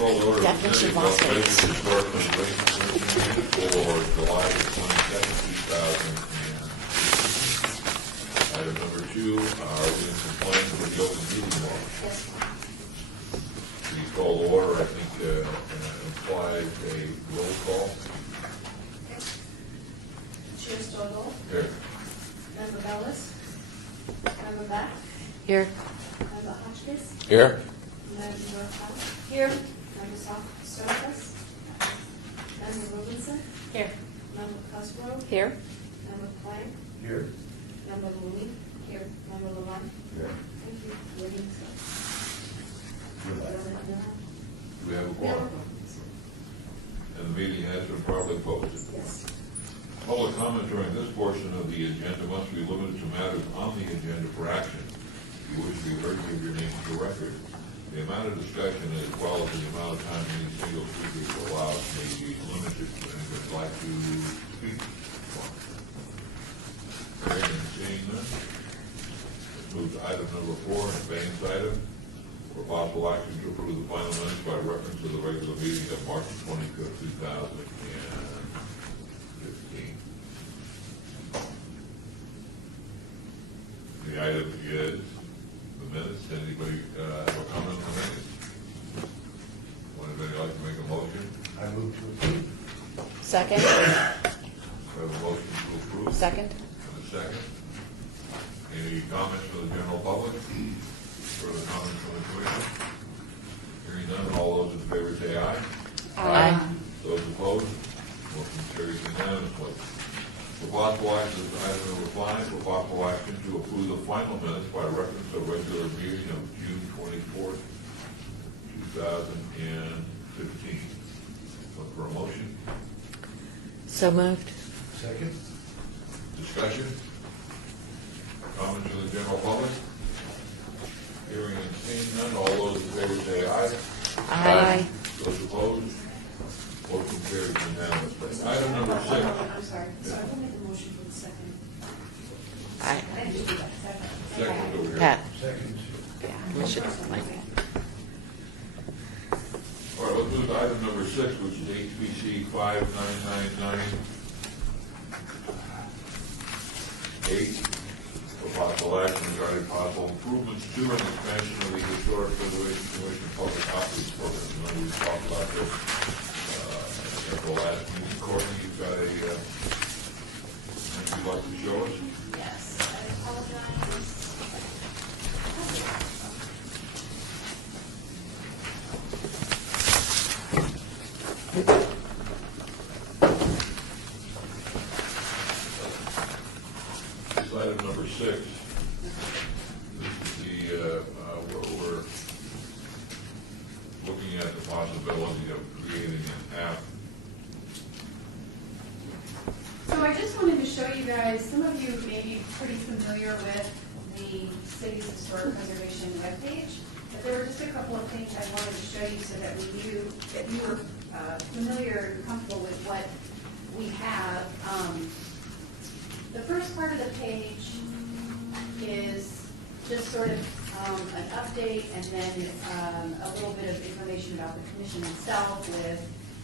call the order of the Definition City of of Las phosphate. Vegas Historic Preservation Commission for July the 22nd, 2018. Item number 2, are we in compliance with the open meeting law? Yes. Please call the order. I think implies a roll call. Chair Stoll, Here. Member Bellis, Member Beck, Here. Member Hotchkiss, Here. Member House. Here. Member Sophus, Member Robinson, Here. Member Cosgrove, Here. Member Plank, Here. Member Louie, here, Member Levine. Here. Thank you. Waiting, sir. Do we have a quorum? And the meeting has been properly posted. Yes. Public comment during this portion of the agenda must be limited to matters on the agenda for action. If you wish to be heard, give your name to the record. The amount of discussion as well as the amount of time any single speaker is allowed may be limited to anyone who would like to speak. Hearing and seeing none. Let's move to item number 4, an advance item. For possible action to approve the final minutes by reference to the regular meeting of March 25th, 2015. The item is the minutes. Anybody have a comment on the minutes? Would anybody like to make a motion? I move to approve. Second. We have a motion to approve. Second. And a second. Any comments from the general public? Further comments from the commission? Hearing none, all those in favor say aye. Aye. Those opposed? Motion carries unanimously. For possible action, item number 5, for possible action to approve the final minutes by reference to regular meeting of June 24th, 2015. Look for a motion. So moved. Second. Discussion? Comments from the general public? Hearing and seeing none, all those in favor say aye. Aye. Those opposed? Motion carries unanimously. Item number 6. I'm sorry. So I will make a motion for the second. Aye. I didn't do that. Second. Second over here. Pat. Second. Yeah, we should explain. All right, let's move to item number 6, which is HPC 5999. 8, for possible action regarding possible improvements to and expansion of the Historic Preservation Commission Public Copies Program. You know, we talked about this at the last meeting. Courtney, you've got a thing you'd like to show us? Yes, I apologize. This is item number 6. This is the, where we're looking at the possibility of creating an app. So I just wanted to show you guys, some of you may be pretty familiar with the city's historic preservation webpage, but there were just a couple of things I wanted to show you so that we knew that you were familiar and comfortable with what we have. The first part of the page is just sort of an update and then a little bit of information about the commission itself with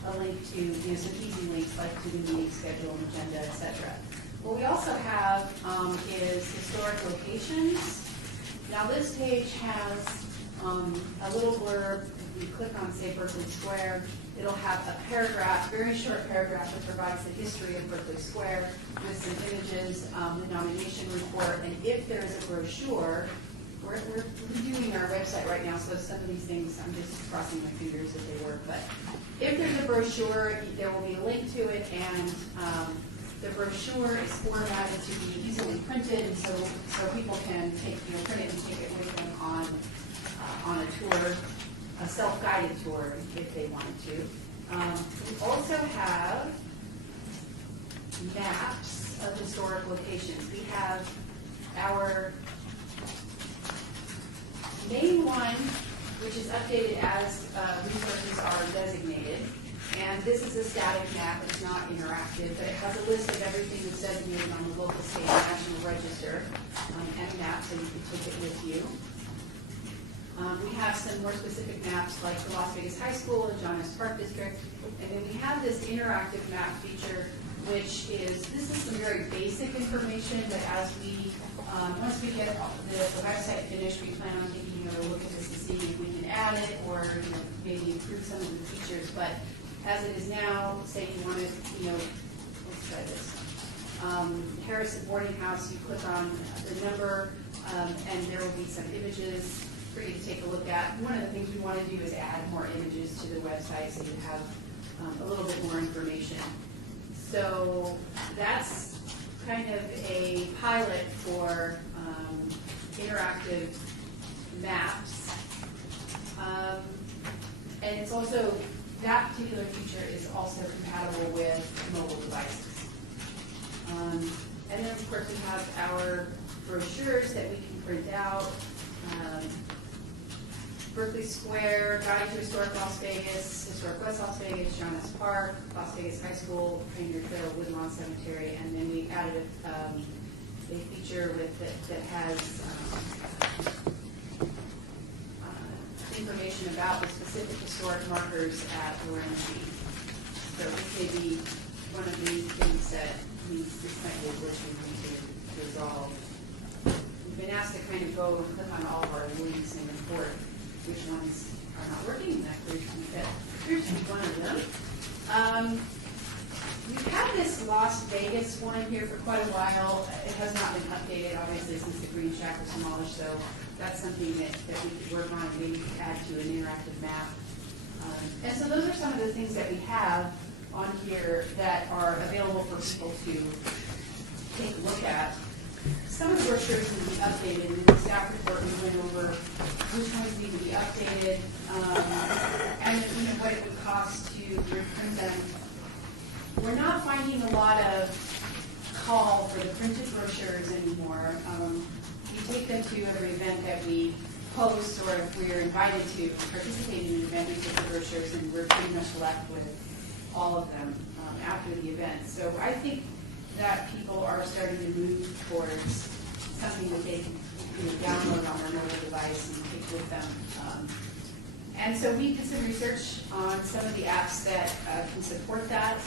a link to, some easy links like to the meeting schedule, agenda, etc. What we also have is historic locations. Now this page has a little blurb. If you click on, say, Berkeley Square, it'll have a paragraph, very short paragraph that provides the history of Berkeley Square with some images, the nomination report, and if there is a brochure, we're reviewing our website right now, so some of these things, I'm just crossing my fingers that they work, but if there's a brochure, there will be a link to it, and the brochure is formatted to be easily printed, and so people can take, print it and take it with them on a tour, a self-guided tour if they wanted to. We also have maps of historic locations. We have our main one, which is updated as resources are designated. And this is a static map, it's not interactive, but it has a list of everything that's designated on the local, state, and national register, and a map so you can take it with you. We have some more specific maps like the Las Vegas High School and John S. Park District. And then we have this interactive map feature, this is some very basic information, but as we, once we get the website finished, we plan on taking another look at this to see if we can add it or, maybe improve some of the features. But as it is now, say you want to, let's try this. Harrison Boarding House, you click on the number, and there will be some images for you to take a look at. One of the things we want to do is add more images to the website so you have a little bit more information. So that's kind of a pilot for interactive maps. And it's also, that particular feature is also compatible with mobile devices. And then, of course, we have our brochures that we can print out. Berkeley Square, Guide to Historic Las Vegas, Historic West Las Vegas, John S. Park, Las Vegas High School, Pioneer Trail, Woodlawn Cemetery, and then we added a feature that has information about the specific historic markers at Lorenzi. So this may be one of these things that needs this kind of glitch we need to resolve. We've been asked to kind of go and click on all of our links and report which ones are not working, and that appears to be one of them. We've had this Las Vegas one here for quite a while. It has not been updated, obviously, since the Green Shack was demolished, so that's something that we could work on and maybe add to an interactive map. And so those are some of the things that we have on here that are available for people to take a look at. Some of the brochures need to be updated. In the staff report, we went over which ones need to be updated, and what it would cost to reprint them. We're not finding a lot of call for the printed brochures anymore. We take them to every event that we host, or if we're invited to participate in an event, we take the brochures, and we're pretty much left with all of them after the event. So I think that people are starting to move towards something that they can download on their mobile device and take with them. And so we did some research on some of the apps that can support that.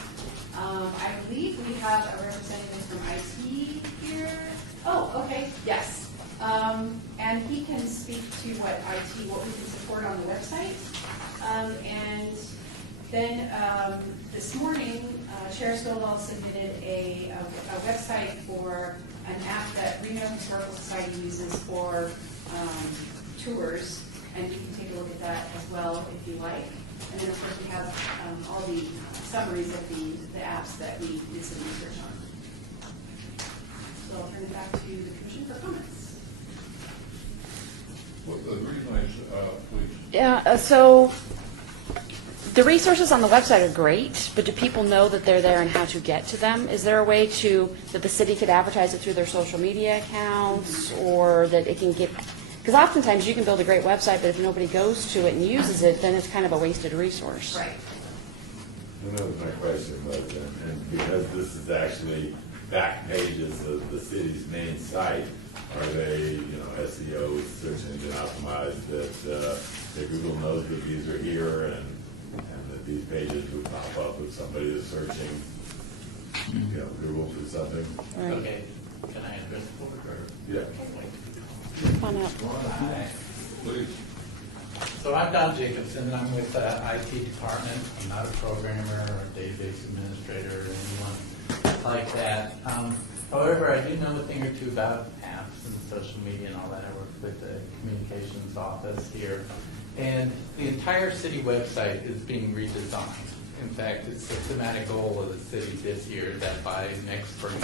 I believe we have a representative from IT here. Oh, okay, yes. And he can speak to what we can support on the website. And then this morning, Chair Stovall submitted a website for an app that Reno Historical Society uses for tours, and you can take a look at that as well if you like. And then, of course, we have all the summaries of the apps that we did some research on. So I'll turn it back to the Commission for comments. Well, the reason please. Yeah, so the resources on the website are great, but do people know that they're there and how to get to them? Is there a way that the city could advertise it through their social media accounts, or that it can get, because oftentimes you can build a great website, but if nobody goes to it and uses it, then it's kind of a wasted resource. Right. And that was my question, but, and because this is actually back pages of the city's main site, are they, SEO, search engine optimized, that Google knows that these are here and that these pages would pop up if somebody is searching, Google for something? Right. Okay, can I address the board or? Yeah. Come on up. Hi. Please. So I'm Don Jacobson, I'm with the IT department. I'm not a programmer or a database administrator or anyone like that. However, I do know a thing or two about apps and social media and all that. I work with the communications office here. And the entire city website is being redesigned. In fact, it's a thematic goal of the city this year that by next spring,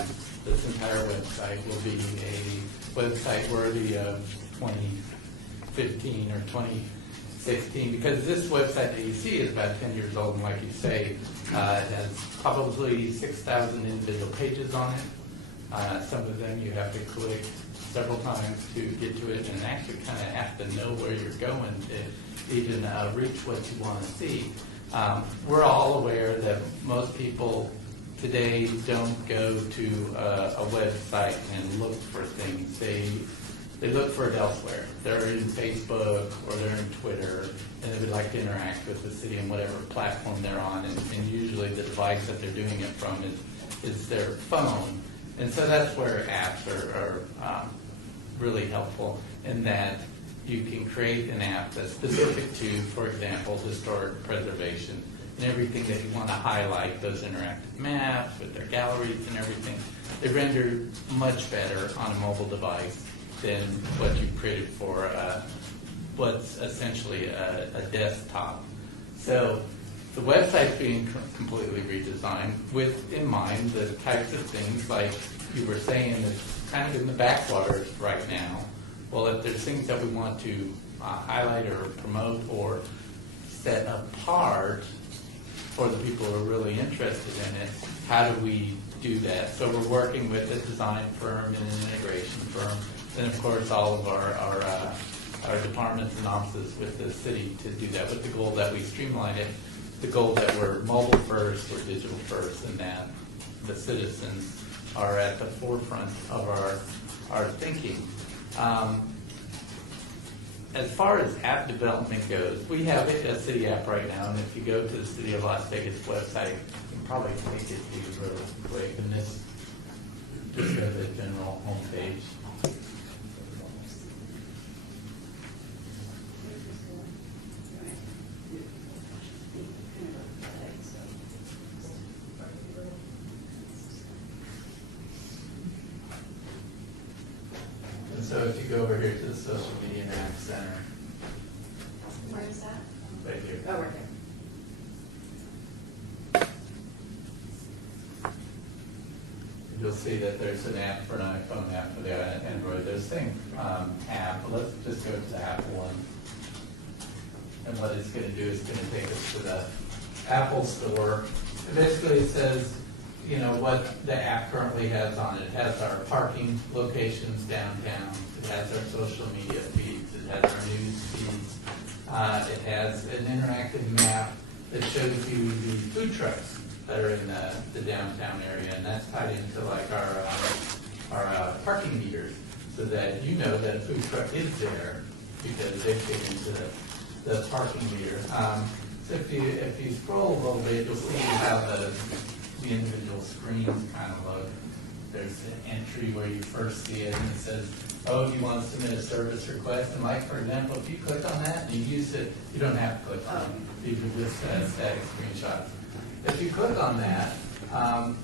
this entire website will be a website worthy of 2015 or 2016, because this website that you see is about 10 years old, and like you say, it has probably 6,000 individual pages on it. Some of them you have to click several times to get to it, and actually kind of have to know where you're going to even reach what you want to see. We're all aware that most people today don't go to a website and look for things. They they look for it elsewhere. They're in Facebook or they're in Twitter, and they would like to interact with the city on whatever platform they're on, and usually the device that they're doing it from is their phone. And so that's where apps are really helpful in that you can create an app that's specific to, for example, historic preservation and everything that you want to highlight, those interactive maps with their galleries and everything. They render much better on a mobile device than what you created for what's essentially a desktop. So the website's being completely redesigned with in mind the types of things like you were saying that's kind of in the backwaters right now. Well, if there's things that we want to highlight or promote or set apart for the people who are really interested in it, how do we do that? So we're working with a design firm and an integration firm, and of course all of our departments and offices with the city to do that with the goal that we streamline it, the goal that we're mobile first or digital first, and that the citizens are at the forefront of our thinking. As far as app development goes, we have a city app right now, and if you go to the City of Las Vegas website, you can probably take it to you real quick, and this just has a general homepage. And so if you go over here to the Social Media and App Center, Where is that? right here. Oh, right there. You'll see that there's an app for an iPhone, an app for the Android. There's the same app. Let's just go to the Apple one. And what it's going to do is going to take us to the Apple Store. And basically it says, you know, what the app currently has on it. It has our parking locations downtown. It has our social media feeds. It has our news feeds. It has an interactive map that shows you the food trucks that are in the downtown area, and that's tied into like our parking meters, so that you know that a food truck is there because they fit into the parking meter. So if you scroll a little bit, you'll see how the individual screens kind of look. There's an entry where you first see it, and it says, "Oh, do you want to submit a service request?" And like, for example, if you click on that and you use it, you don't have to click on it. You can just static screenshots. If you click on that,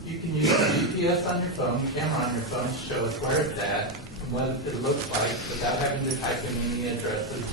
you can use the GPS on your phone, the camera on your phone to show us where it's at and what it looks like without having to type in any addresses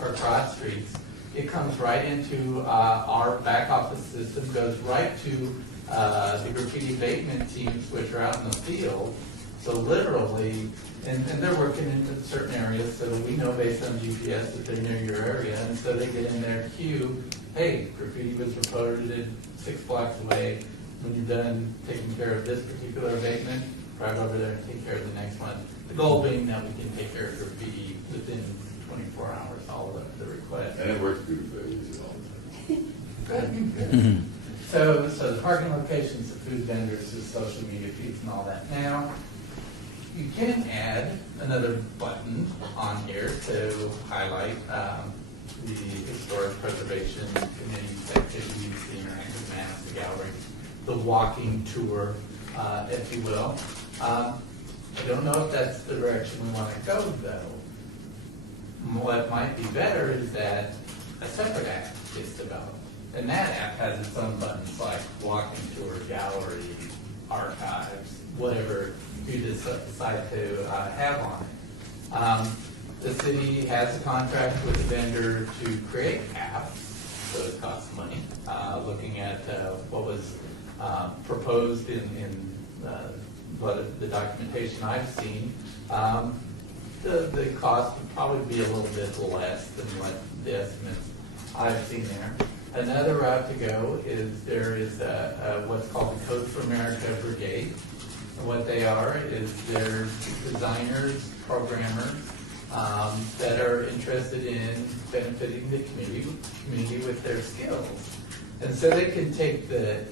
or cross streets. It comes right into our back office system, goes right to the graffiti abatement teams, which are out in the field. So literally, and they're working in certain areas, so we know based on GPS that they're near your area, and so they get in their queue. Hey, graffiti was reported 6 blocks away. When you're done taking care of this particular abatement, drive over there and take care of the next one. The goal being that we can take care of graffiti within 24 hours, all of the requests. And it works good for you all the time. Good. So the parking locations, the food vendors, the social media feeds and all that. Now, you can add another button on here to highlight the historic preservation committee's activities, the interactive maps, the gallery, the walking tour, if you will. I don't know if that's the direction we want to go, though. What might be better is that a separate app is developed. And that app has its own buttons like walking tour, gallery, archives, whatever you decide to have on it. The city has a contract with the vendor to create apps, so it costs money. Looking at what was proposed in the documentation I've seen, the cost would probably be a little bit less than what the estimates I've seen there. Another route to go is there is what's called the Code for America Brigade. And what they are is they're designers, programmers that are interested in benefiting the community with their skills. And so they can take the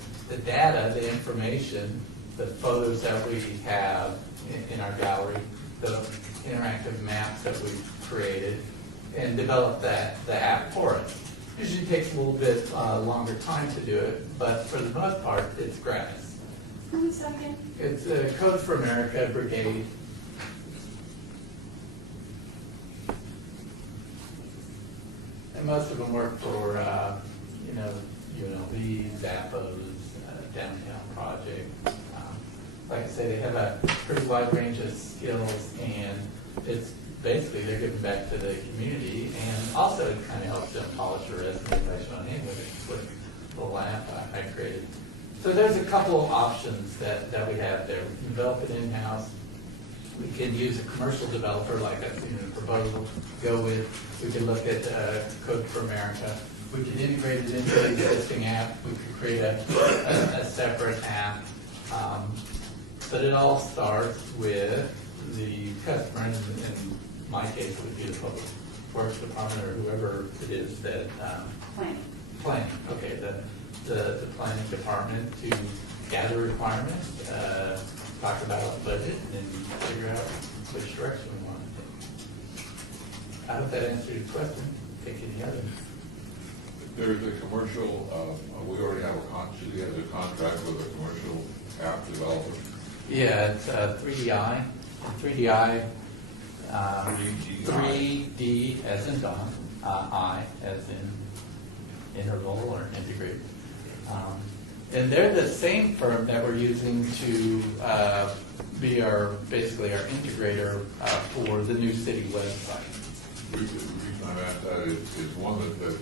data, the information, the photos that we have in our gallery, the interactive maps that we've created and develop the app for it. Usually takes a little bit longer time to do it, but for the most part, it's gratis. 1 second. It's Code for America Brigade. And most of them work for, UNLV, Zappos, Downtown Project. Like I say, they have a pretty wide range of skills, and it's basically they're giving back to the community, and also it kind of helps them polish their resume by showing, hey, look at this quick little app I created. So there's a couple of options that we have there. We can develop it in-house. We can use a commercial developer like I've seen in the proposal go with. We can look at Code for America. We could integrate it into the existing app. We could create a separate app. But it all starts with the customer, and in my case, it would be the Public Works Department or whoever it is that planning. Okay, the planning department to gather requirements, talk about budget, and figure out which direction we want to take. I hope that answered your question. Take any other. There's a commercial, we already have city has a contract with a commercial app developer. Yeah, it's 3DI. 3DI, 3D as in Don, I as in interval or integrate. And they're the same firm that we're using to be basically our integrator for the new city website. The reason I asked that is one that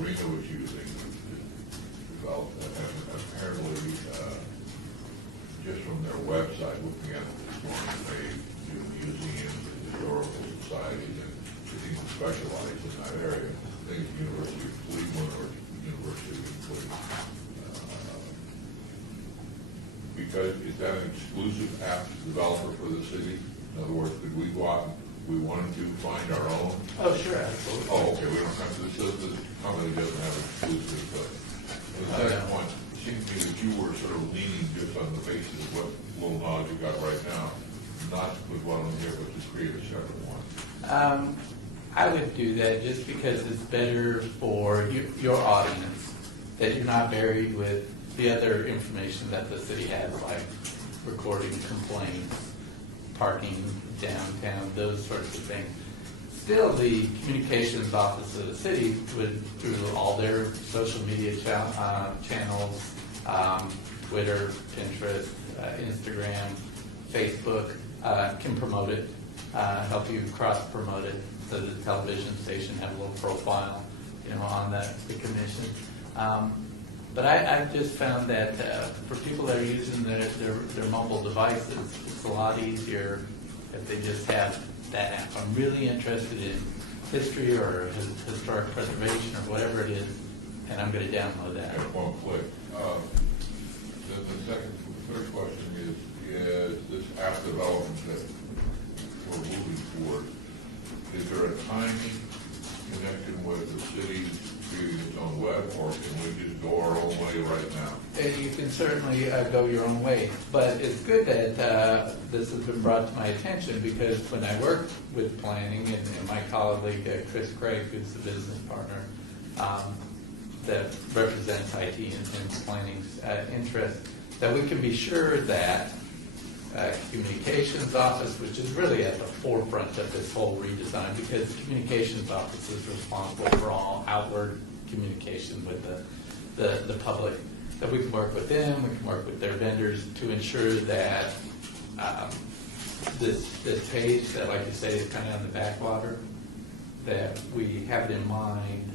Rena was using to develop, and apparently just from their website, looking at it this morning, they do museums and historical societies, and they seem to specialize in that area. I think it's University of Cleveland or University of Cleveland. Because is that an exclusive app developer for the city? In other words, could we go out and we wanted to find our own? Oh, sure, absolutely. Oh, okay, we don't have to, this company doesn't have exclusive, but at that point, it seems to me that you were sort of leaning just on the basis of what little knowledge you got right now, not with one on here, but to create a separate one. I would do that just because it's better for your audience, that you're not buried with the other information that the city has, like recording complaints, parking downtown, those sorts of things. Still, the communications office of the city would, through all their social media channels, Twitter, Pinterest, Instagram, Facebook, can promote it, help you cross-promote it, so the television station have a little profile, on the commission. But I just found that for people that are using their mobile devices, it's a lot easier if they just have that app. I'm really interested in history or historic preservation or whatever it is, and I'm going to download that. At one click. The third question is this app development that we're moving toward, is there a timing connection with the city creating its own web, or can we just go our own way right now? You can certainly go your own way, but it's good that this has been brought to my attention, because when I work with planning, and my colleague Chris Craig, who's the business partner that represents IT and planning's interest, that we can be sure that communications office, which is really at the forefront of this whole redesign, because the communications office is responsible for all outward communication with the public, that we can work with them, we can work with their vendors to ensure that this page that, like you say, is kind of on the backwater, that we have it in mind,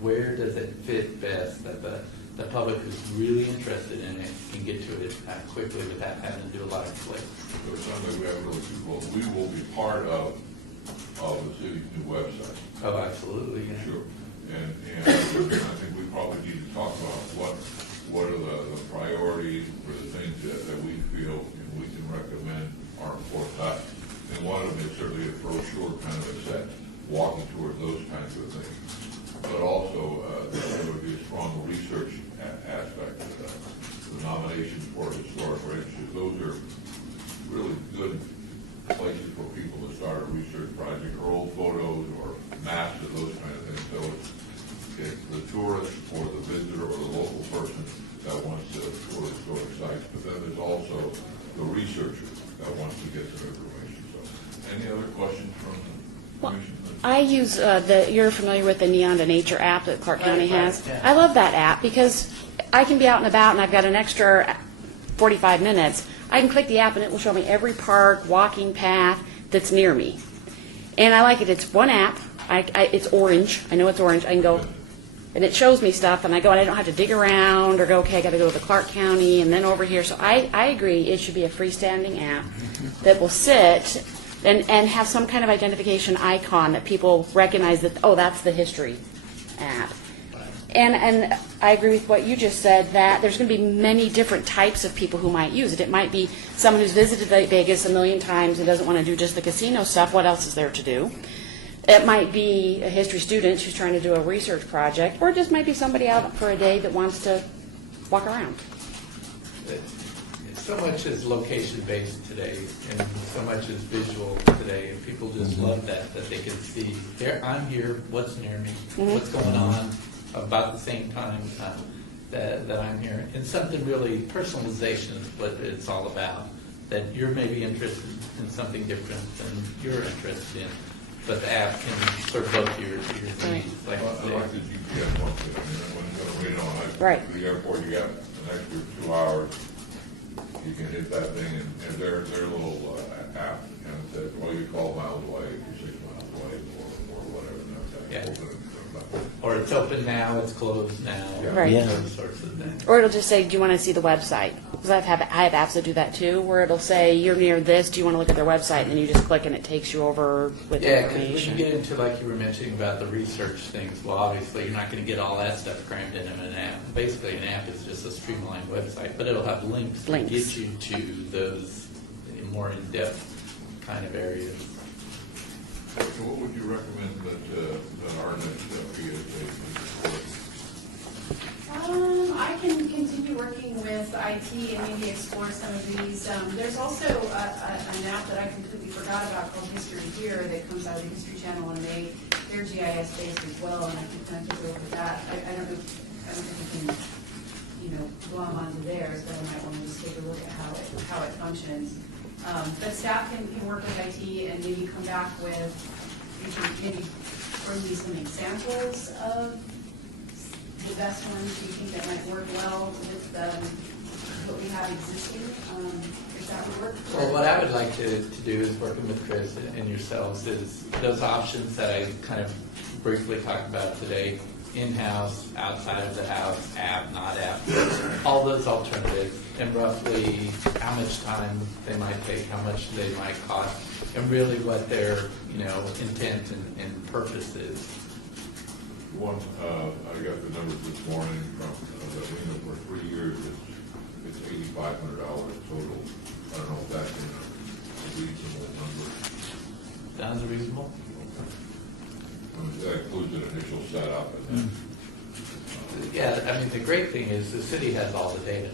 where does it fit best, that the public who's really interested in it can get to it quickly without having to do a lot of clicks. So it's something we have really two goals. We will be part of the city's new website. Oh, absolutely. Yeah. Sure. And I think we probably need to talk about what are the priorities for the things that we feel and we can recommend are important to us. And one of them is certainly a brochure kind of a set, walking toward those kinds of things. But also, there would be a strong research aspect to that. The nominations for historic registers, those are really good places for people get some information, so. Any other questions from the Well, commission? I use you're familiar with the Neon to Nature app that Clark County Right, has. yeah. I love that app because I can be out and about and I've got an extra 45 minutes. I can click the app and it will show me every park, walking path that's near me. And I like it. It's one app. It's orange. I know it's orange. I can go, and it shows me stuff, and I go, and I don't have to dig around or go, okay, I got to go to Clark County and then over here. So I agree it should be a freestanding app that will sit and have some kind of identification icon that people recognize that, oh, that's the history app. And I agree with what you just said, that there's going to be many different types of people who might use it. It might be someone who's visited Vegas a million times and doesn't want to do just the casino stuff. What else is there to do? It might be a history student who's trying to do a research project, or it just might be somebody out for a day that wants to walk around. So much is location-based today, and so much is visual today, and people just love that they can see, there, I'm here, what's near me, what's going on, about the same time that I'm here. And something really, personalization is what it's all about, that you're maybe interested in something different than you're interested in, but the app can serve both your Right. needs. Like I like the GPS one, too. I mean, when you're going to wait on Right. the airport, you got an extra 2 hours. You can hit that thing, and their little app, and it says, well, you're 12 miles away, you're 6 miles away, or whatever. And that's Yeah. open it. or it's open now, it's closed now, Right. Yeah. those sorts of things. Or it'll just say, do you want to see the website? Because I have apps that do that too, where it'll say, you're near this, do you want to look at their website? And then you just click and it takes you over with Yeah, because when you information. get into, like you were mentioning about the research things, well, obviously, you're not going to get all that stuff crammed into an app. Basically, an app is just a streamlined website, but it'll have links to Links. get you to those more in-depth kind of areas. So what would you recommend that our next PSA report? I can continue working with IT and maybe explore some of these. There's also an app that I completely forgot about called History Here that comes out of the History Channel, and they're GIS based as well, and I can kind of take a look at that. I don't know if you can, glom onto theirs, but I might want to just take a look at how it functions. But staff can work with IT and maybe come back with, maybe bring me some examples of the best ones you think that might work well with what we have existing, if that would work. Well, what I would like to do is working with Chris and yourselves is those options that I kind of briefly talked about today, in-house, outside of the house, app, not app, all those alternatives, and roughly how much time they might take, how much they might cost, and really what their, intent and purpose is. One, I got the numbers this morning from the Lena for 3 years. It's $8,500 total. I don't know if that's a reasonable number. Sounds reasonable? I mean, that includes an initial setup and then. Yeah, I mean, the great thing is the city has all the data.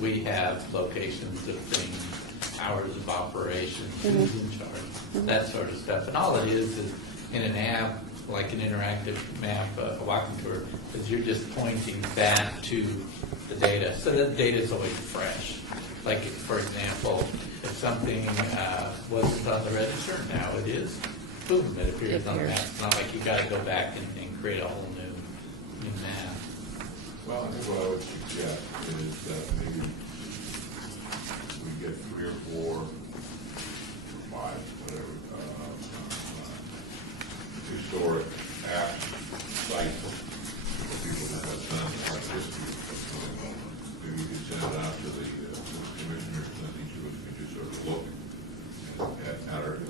We have locations of things, hours of operation, who's in charge, that sort of stuff. And all it is in an app, like an interactive map, a walking tour, is you're just pointing back to the data. So that data is always fresh. Like, for example, if something wasn't on the register, now it is, boom, it appears on the map. It's not like you got to go back and create a whole new map. Well, I think what I would suggest is that maybe we get 3 or 4 or 5, whatever, historic app sites for people that have done art history of what's going on. Maybe you could send it out to the commissioners, and each of us can just sort of look at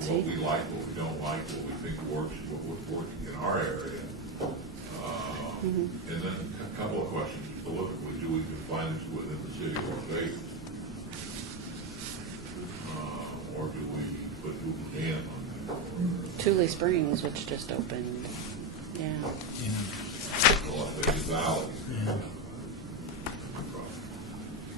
what we like, what we don't like, what we think works, what would work in our area. And then a couple of questions. Politically, do we define this within the city or state? Or do we put Google Dam on that? Thule Springs, which just opened. Yeah. Or Las Vegas Valley?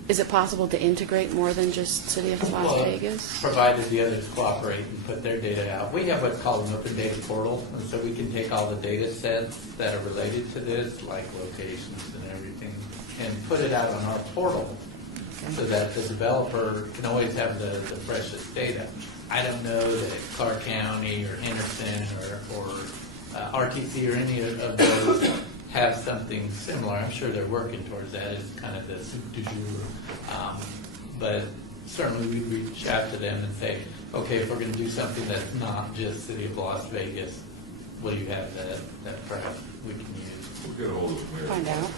Is it possible to integrate more than just City of Las Well, Vegas? Provided the others cooperate and put their data out. We have what's called an open data portal, and so we can take all the data sets that are related to this, like locations and everything, and put it out on our portal. so that the developer can always have the freshest data. I don't know that Clark County or Henderson or RTC or any of those have something similar. I'm sure they're working towards that. It's kind of the soup du jour. But certainly we reach out to them and say, okay, if we're going to do something that's not just City of Las Vegas, what do you have that perhaps we can use? We'll get a hold of the mayor. Find out.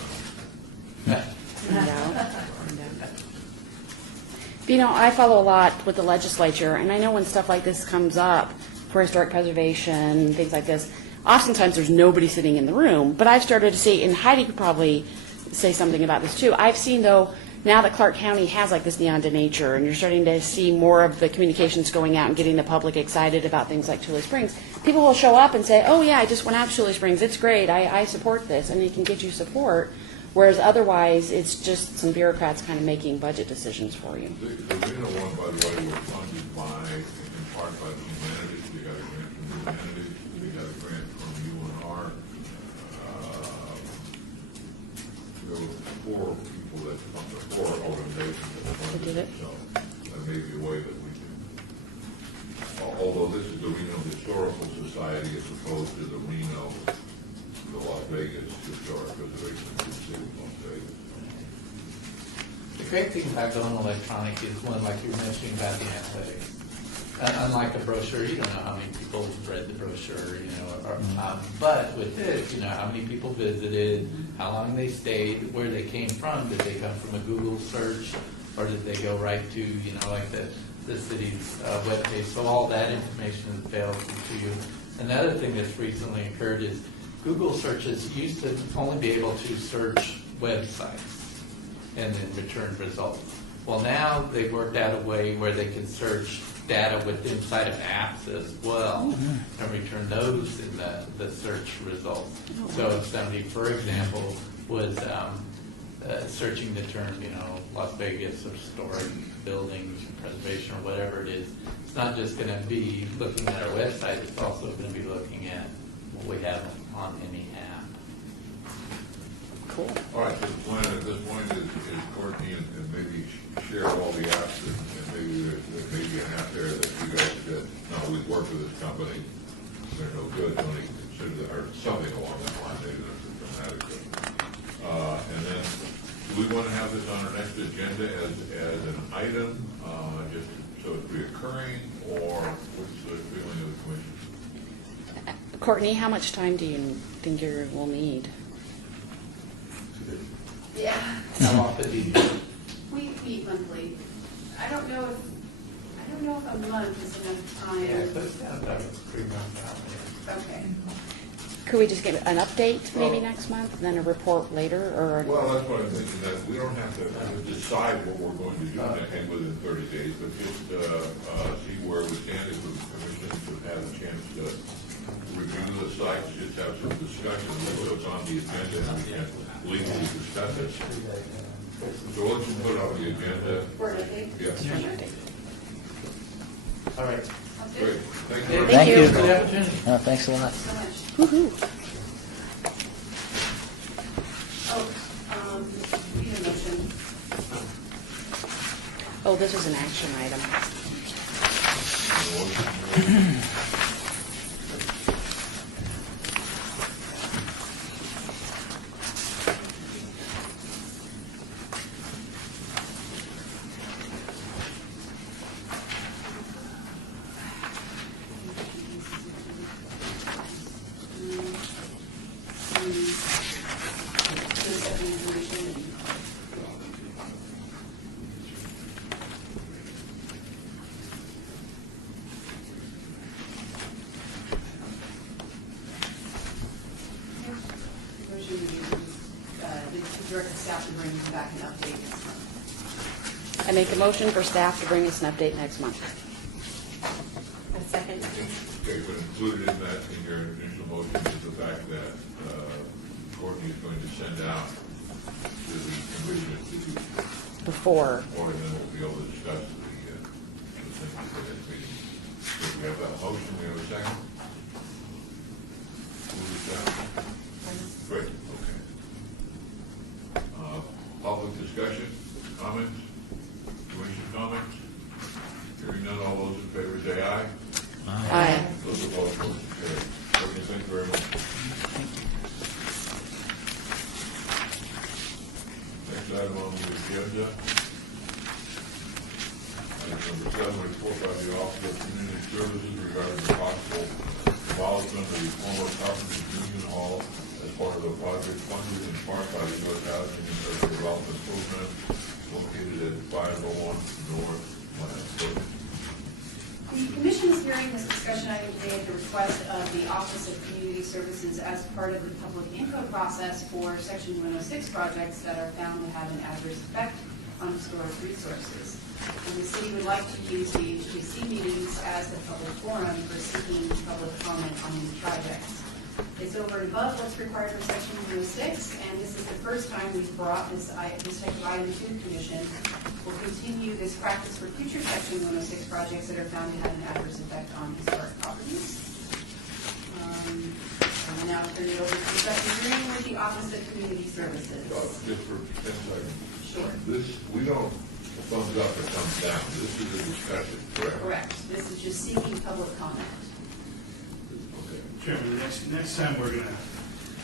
Find out. Find out. You know, I follow a lot with the legislature, and I know when stuff like this comes up for historic preservation, things like this, oftentimes there's nobody sitting in the room, but I've started to see, and Heidi could probably say something about this too, I've seen though, now that Clark County has like this Neon to Nature, and you're starting to see more of the communications going out and getting the public excited about things like Tule Springs, people will show up and say, oh yeah, I just went out to Tule Springs, it's great, I support this, and it can get you support. Whereas otherwise, it's just some bureaucrats kind of making budget decisions for you. The Reno one, by the way, was funded by, in part by the humanities. They got a grant from the humanities. They got a grant from UNR. There were 4 people that funded, 4 organizations that funded They did it? So that may be a way that we can, although this is the Reno Historical Society as opposed to the Reno, the Las Vegas Historic Preservation of the City of Las Vegas. The great thing about going electronic is one, like you were mentioning about the analytics. Unlike a brochure, you don't know how many people read the brochure, you know, but with this, you know, how many people visited, how long they stayed, where they came from. Did they come from a Google search, or did they go right to, you know, like the city's webpage? So all that information is available to you. Another thing that's recently occurred is Google searches used to only be able to search websites and then return results. Well, now they've worked out a way where they can search data within inside of apps as well and return those in the search results. So if somebody, for example, was searching the term, you know, Las Vegas historic buildings, preservation, or whatever it is, it's not just going to be looking at our website, it's also going to be looking at what we have on any app. Cool. All right, so the plan at this point is Courtney and maybe share all the apps, and maybe there may be an app there that you guys said, no, we've worked with this company, they're no good, don't even consider that, or something along that line, maybe that's dramatic. And then, do we want to have this on our next agenda as an item, just so it's reoccurring, or what's the feeling of the commission? Courtney, how much time do you think you will need? Yeah, How often do you? we meet monthly. I don't know if a month is enough time. Yeah, so it's down about 3 months out. Okay. Could we just get an update maybe next month, and then a report later, or? Well, that's what I'm thinking, that we don't have to decide what we're going to do within 30 days, but just see where we stand if the commission should have a chance to review the sites, just have some discussion, so it's on the agenda and we can legally discuss it. So let's just put it on the agenda. For an update? Yes. All right. Sounds Great. good. Thank you very much. Thank you. For the opportunity. Thanks a lot. So much. Woo-hoo. Oh, need a motion. Oh, this was an action item. Direct staff to bring back an update next month. I make a motion for staff to bring us an update next month. A second. Okay, but included in that, in your initial motion, is the fact that Courtney is going to send out to the commission Before. or then we'll be able to discuss the things for that meeting. So we have that motion, we have a second? Move it down. Great, okay. Public discussion, comments? comments? Hearing none, all those in favor say aye. Aye. Those opposed, motion carried. Okay, thank you very much. Next item on the agenda. Item number 7, report by the Office of Community Services regarding the possible abolishment of the former Carpenters Union Hall as part of a project funded in part by the U.S. Housing and Urban Development Program located at 501 North Lance. The commission is hearing this discussion item today at the request of the Office of Community Services as part of the public input process for Section 106 projects that are found to have an adverse effect on historic resources. And the city would like to use the HGC meetings as the public forum for seeking public comment on these projects. It's over and above what's required for Section 106, and this is the first time we've brought this type of item to the commission. We'll continue this practice for future Section 106 projects that are found to have an adverse effect on historic properties. And now turn it over to the second hearing with the Office of Community Services. Just for 10 seconds. Sure. This, we don't thumbs up or thumbs down. This is a discussion, correct? Correct. This is just seeking public comment. Okay. Chairman, next time we're gonna,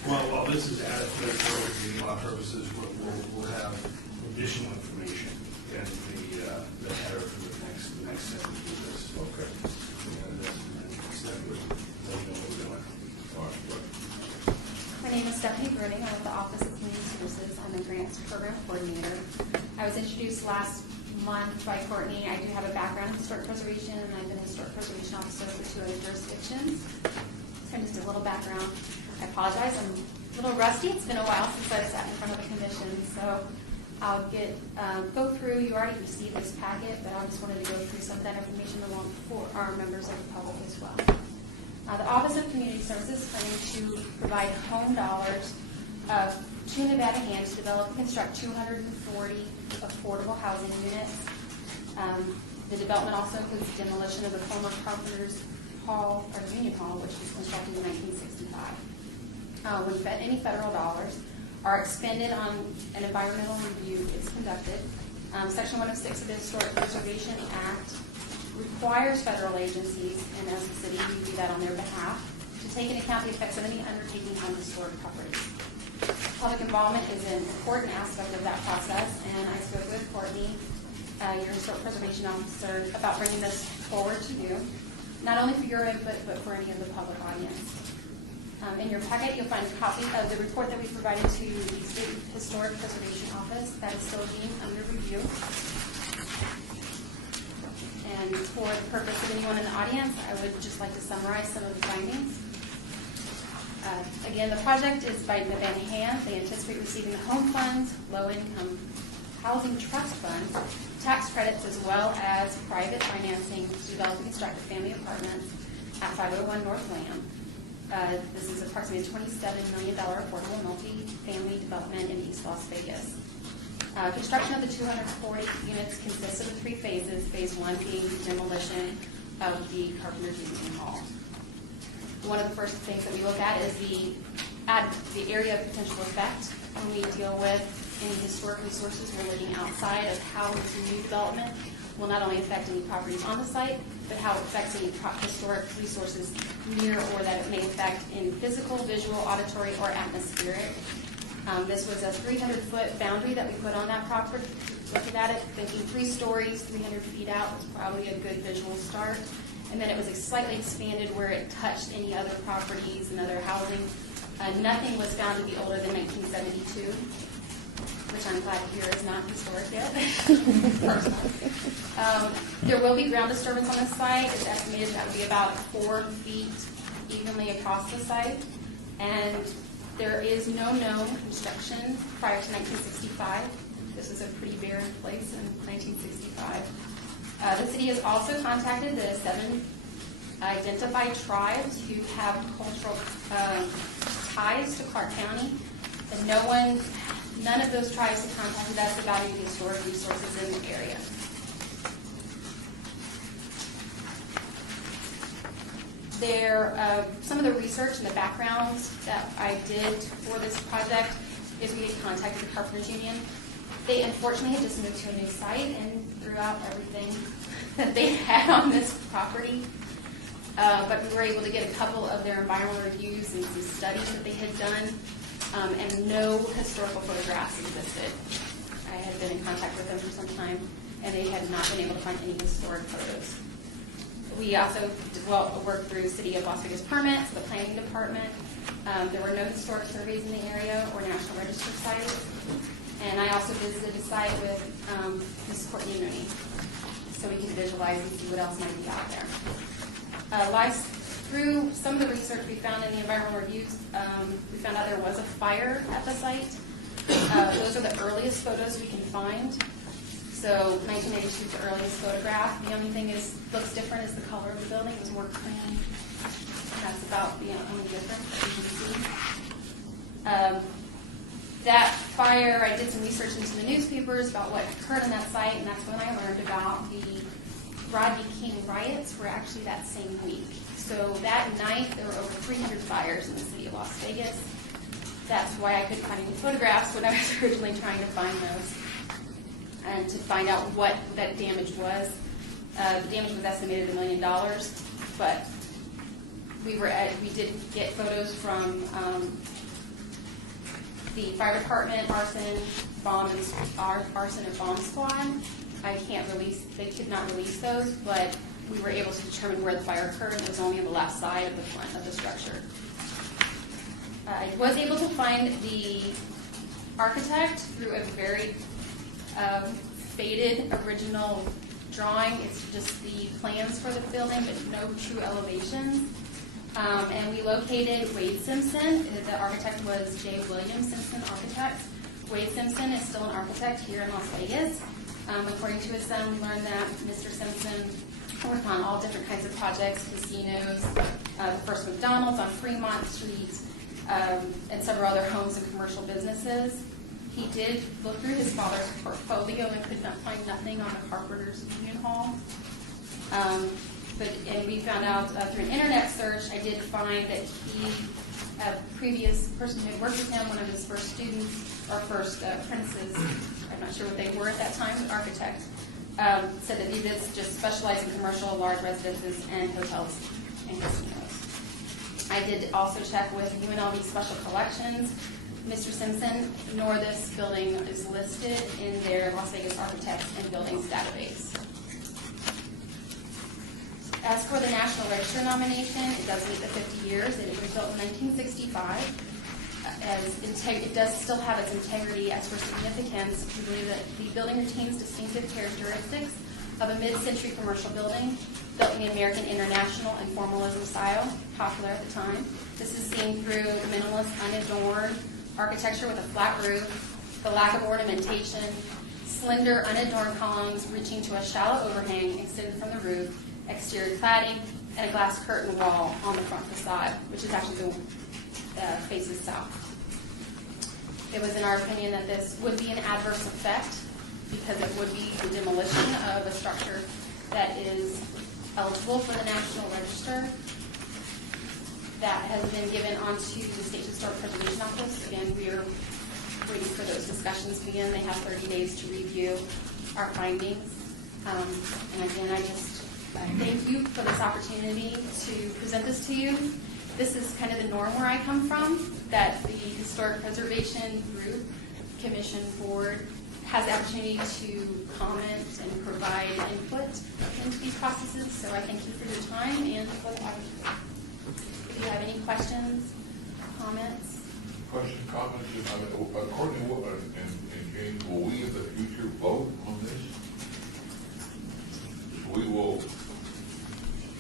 while this is adequate for the law purposes, we'll have additional information and the header for the next sentence of this. Okay. And then we'll let you know what we're doing. All right, good. My name is Stephanie Bruning. I'm with the Office of Community Services. I'm a grants program coordinator. I was introduced last month by Courtney. I do have a background in historic preservation, and I've been a historic preservation officer for 2 other jurisdictions. So just a little background. I apologize. I'm a little rusty. It's been a while since I sat in front of a commission, so I'll go through. You already received this packet, but I just wanted to go through some of that information along for our members of the public as well. The Office of Community Services is planning to provide home dollars to Nevada Hand to develop and construct 240 affordable housing units. The development also includes demolition of the former Carpenters Hall, or Union Hall, which was constructed in 1965. When any federal dollars are expended on an environmental review is conducted. Section 106 of the Historic Preservation Act requires federal agencies, and as a city, we do that on their behalf, to take into account the effects of any undertaking on historic properties. Public involvement is an important aspect of that process, and I spoke with Courtney, your historic preservation officer, about bringing this forward to you, not only for your input, but for any of the public audience. In your packet, you'll find a copy of the report that we provided to the State Historic Preservation Office that is still being under review. And for the purpose of anyone in the audience, I would just like to summarize some of the findings. Again, the project is by Nevada Hand. They anticipate receiving the home funds, low-income housing trust funds, tax credits, as well as private financing to develop and construct family apartments at 501 North Lamb. This is approximately a $27 million affordable multi-family development in East Las Vegas. Construction of the 240 units consists of 3 phases, phase 1 being demolition of the Carpenters Union Hall. One of the first things that we look at is the area of potential effect when we deal with any historic resources we're living outside of how this new development will not only affect any properties on the site, but how it affects any historic resources near or that it may affect in physical, visual, auditory, or atmospheric. This was a 300-foot boundary that we put on that property. Looking at it, thinking 3 stories, 300 feet out was probably a good visual start. And then it was slightly expanded where it touched any other properties and other housing. Nothing was found to be older than 1972, which I'm glad to hear is not historic yet. There will be ground disturbance on this site. It's estimated that would be about 4 feet evenly across the site. And there is no known construction prior to 1965. This is a pretty barren place in 1965. The city has also contacted the 7 identified tribes who have cultural ties to Clark County, and none of those tribes have contacted us about any historic resources in the area. Some of the research and the backgrounds that I did for this project is we had contacted the Carpenters Union. They unfortunately had just moved to a new site and threw out everything that they had on this property. But we were able to get a couple of their environmental reviews and some studies that they had done, and no historical photographs existed. I had been in contact with them for some time, and they had not been able to find any historic photos. We also worked through City of Las Vegas permits, the planning department. There were no historic surveys in the area or National Register sites. And I also visited the site with Ms. Courtney Mooney, so we could visualize and see what else might be out there. Through some of the research we found in the environmental reviews, we found out there was a fire at the site. Those are the earliest photos we can find. So 1982 is the earliest photograph. The only thing is looks different is the color of the building. It was more cream. That's about the only difference that you can see. That fire, I did some research into the newspapers about what occurred on that site, and that's when I learned about the Rodney King riots were actually that same week. So that night, there were over 300 fires in the city of Las Vegas. That's why I couldn't find any photographs when I was originally trying to find those and to find out what that damage was. The damage was estimated $1 million, but we did get photos from the fire department, arson and bomb squad. They could not release those, but we were able to determine where the fire occurred, and it was only on the left side of the front of the structure. I was able to find the architect through a very faded original drawing. It's just the plans for the building, but no true elevations. And we located Wade Simpson. The architect was J. William Simpson Architect. Wade Simpson is still an architect here in Las Vegas. According to his son, we learned that Mr. Simpson worked on all different kinds of projects, casinos, the first McDonald's on Fremont Street, and several other homes and commercial businesses. He did look through his father's portfolio and could not find nothing on the Carpenters Union Hall. And we found out through an internet search, I did find that a previous person who had worked with him, one of his first students, or first apprentices, I'm not sure what they were at that time, but architect, said that he did just specialize in commercial, large residences, and hotels and casinos. I did also check with UNLV Special Collections. Mr. Simpson, nor this building is listed in their Las Vegas Architects and Buildings database. As for the National Register nomination, it does meet the 50 years. It was built in 1965. It does still have its integrity. As for significance, we believe that the building retains distinctive characteristics of a mid-century commercial building built in the American International and Formalism style, popular at the time. This is seen through the minimalist, unadorned architecture with a flat roof, the lack of ornamentation, slender, unadorned columns reaching to a shallow overhang extended from the roof, exterior cladding, and a glass curtain wall on the front facade, which is actually the faces south. It was in our opinion that this would be an adverse effect because it would be the demolition of a structure that is eligible for the National Register that has been given onto the State Historic Preservation Office. Again, we are waiting for those discussions to begin. They have 30 days to review our findings. And again, I just thank you for this opportunity to present this to you. This is kind of the norm where I come from, that the Historic Preservation Group, Commission, Board has the opportunity to comment and provide input into these processes. So I thank you for your time and for the opportunity. If you have any questions, comments? Question, comments, Courtney and James, will we in the future vote on this? We will.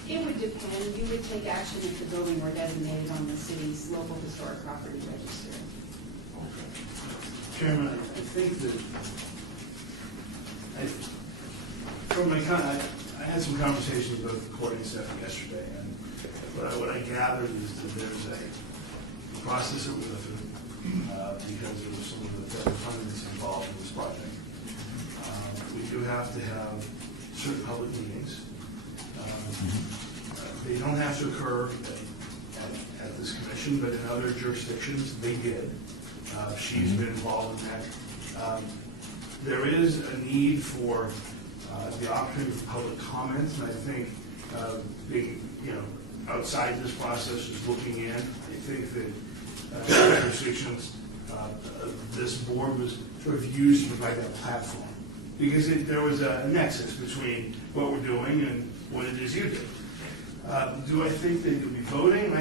It would depend. You would take action if the building were designated on the city's local historic property register. Okay. Chairman, I think that I had some conversations with Courtney and Stephanie yesterday, and what I gathered is that there's a process that we go through because there was some of the federal funding that's involved in this project. We do have to have certain public meetings. They don't have to occur at this commission, but in other jurisdictions, they did. She's been involved in that. there is a need for the opportunity for public comment, and I think being, outside this process, is looking in, I think that jurisdictions, this board was sort of used to provide that platform, because there was a nexus between what we're doing and what it is you do. Do I think they could be voting?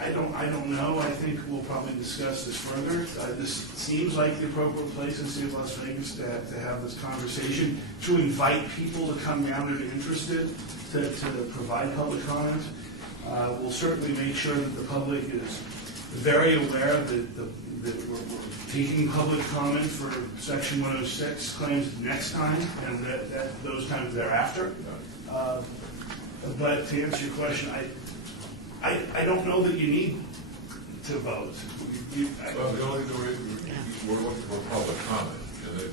I don't know. I think we'll probably discuss this further. This seems like the appropriate place in the city of Las Vegas to have this conversation, to invite people to come down that are interested, to provide public comment. We'll certainly make sure that the public is very aware that we're taking public comment for Section 106 claims next time, and that those times thereafter. But to answer your question, I don't know that you need to vote. Well, the only thing we're looking for public comment, and there's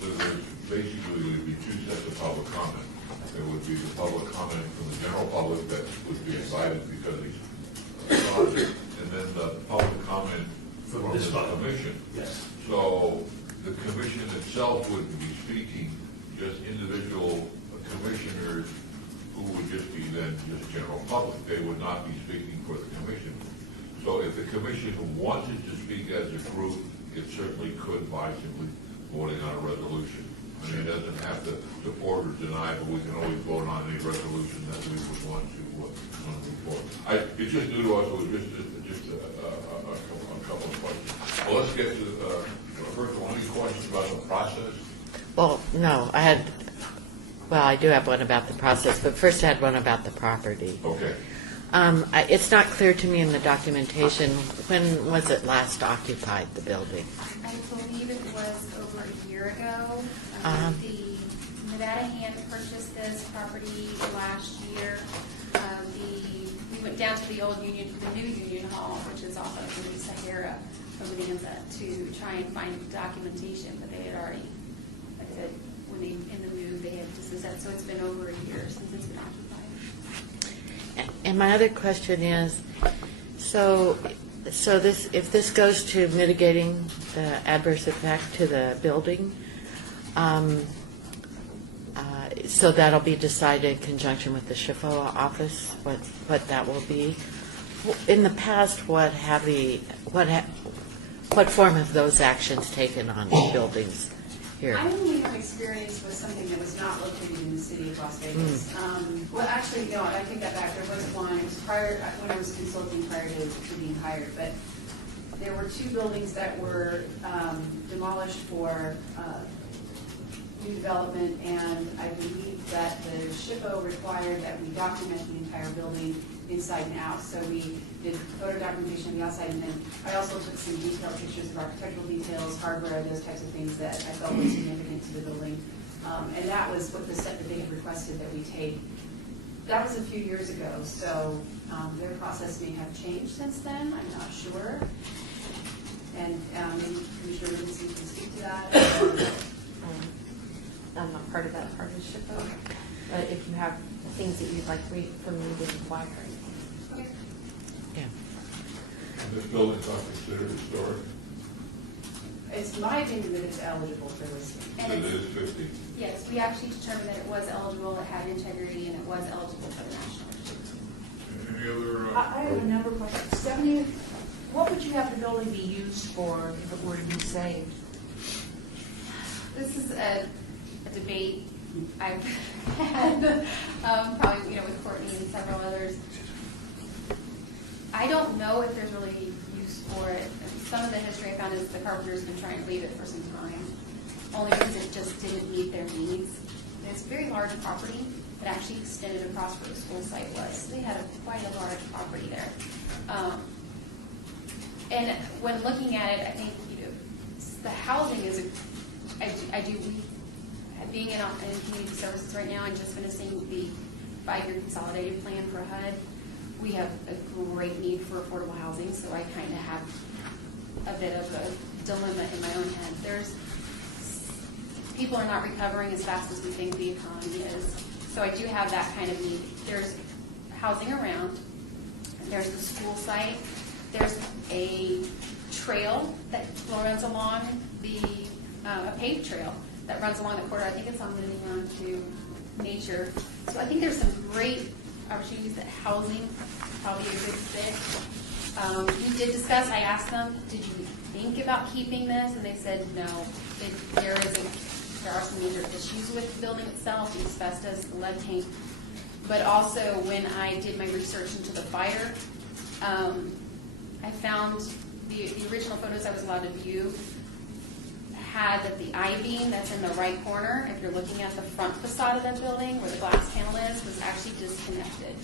basically would be two sets of public comment. There would be the public comment from the general public that would be invited because he's on it, and then the public comment from the commission. Yes. So the commission itself wouldn't be speaking, just individual commissioners who would just be then just general public. They would not be speaking for the commission. So if the commission wanted to speak as a group, it certainly could by simply voting on a resolution. I mean, it doesn't have to support or deny, but we can always vote on any resolution that we would want to move forward. It's just new to us, so it was just a couple of questions. Well, let's get to first of all, any questions about the process? Well, no, I do have one about the process, but first I had one about the property. Okay. It's not clear to me in the documentation, when was it last occupied, the building? I believe it was over a year ago. The Nevada Hand purchased this property last year. We went down to the new Union Hall, which is off of the Sahara Bonanza, to try and find documentation, but they had already, like I said, when they in the move, they had dismissed that. So it's been over a year since it's been occupied. And my other question is, so this, if this goes to mitigating the adverse effect to the building, so that'll be decided in conjunction with the SHFO office, what that will be. In the past, what form have those actions taken on buildings here? I only have experience with something that was not located in the city of Las Vegas. Well, actually, no, I take that back. There was one. It was prior, when I was consulting prior to being hired. But there were two buildings that were demolished for new development, and I believe that the SHFO required that we document the entire building inside and out. So we did photo documentation on the outside, and then I also took some detailed pictures of architectural details, hardware, those types of things that I felt were significant to the building. And that was what the set that they had requested that we take. That was a few years ago, so their process may have changed since then. I'm not sure. And maybe Commissioner Lindsay can speak to that. I'm not part of that partnership though. But if you have things that you'd like for me to inquire. Okay. Yeah. And this building's not considered historic? It's my opinion that it's eligible for listing. And It it's- is 50. Yes, we actually determined that it was eligible, it had integrity, and it was eligible for the national register. Any other? I have a number of questions. Stephanie, what would you have the building be used for if it were to be saved? This is a debate I've had, probably, with Courtney and several others. I don't know if there's really use for it. Some of the history I found is the Carpenter's been trying to leave it for some time, only because it just didn't meet their needs. And it's a very large property. It actually extended across where the school site was. So they had quite a large property there. And when looking at it, I think the housing is being in community services right now and just finishing the 5-year consolidated plan for HUD, we have a great need for affordable housing, so I kind of have a bit of a dilemma in my own head. People are not recovering as fast as we think the economy is, so I do have that kind of need. There's housing around, there's the school site, there's a trail that runs along a paved trail that runs along the corridor. I think it's on Living Room to Nature. So I think there's some great opportunities that housing probably a good fit. We did discuss, I asked them, did you think about keeping this? And they said no. There are some major issues with the building itself, the asbestos, the lead paint. But also when I did my research into the fire, I found the original photos I was allowed to view had that the I-beam that's in the right corner, if you're looking at the front facade of that building where the glass panel is, was actually disconnected.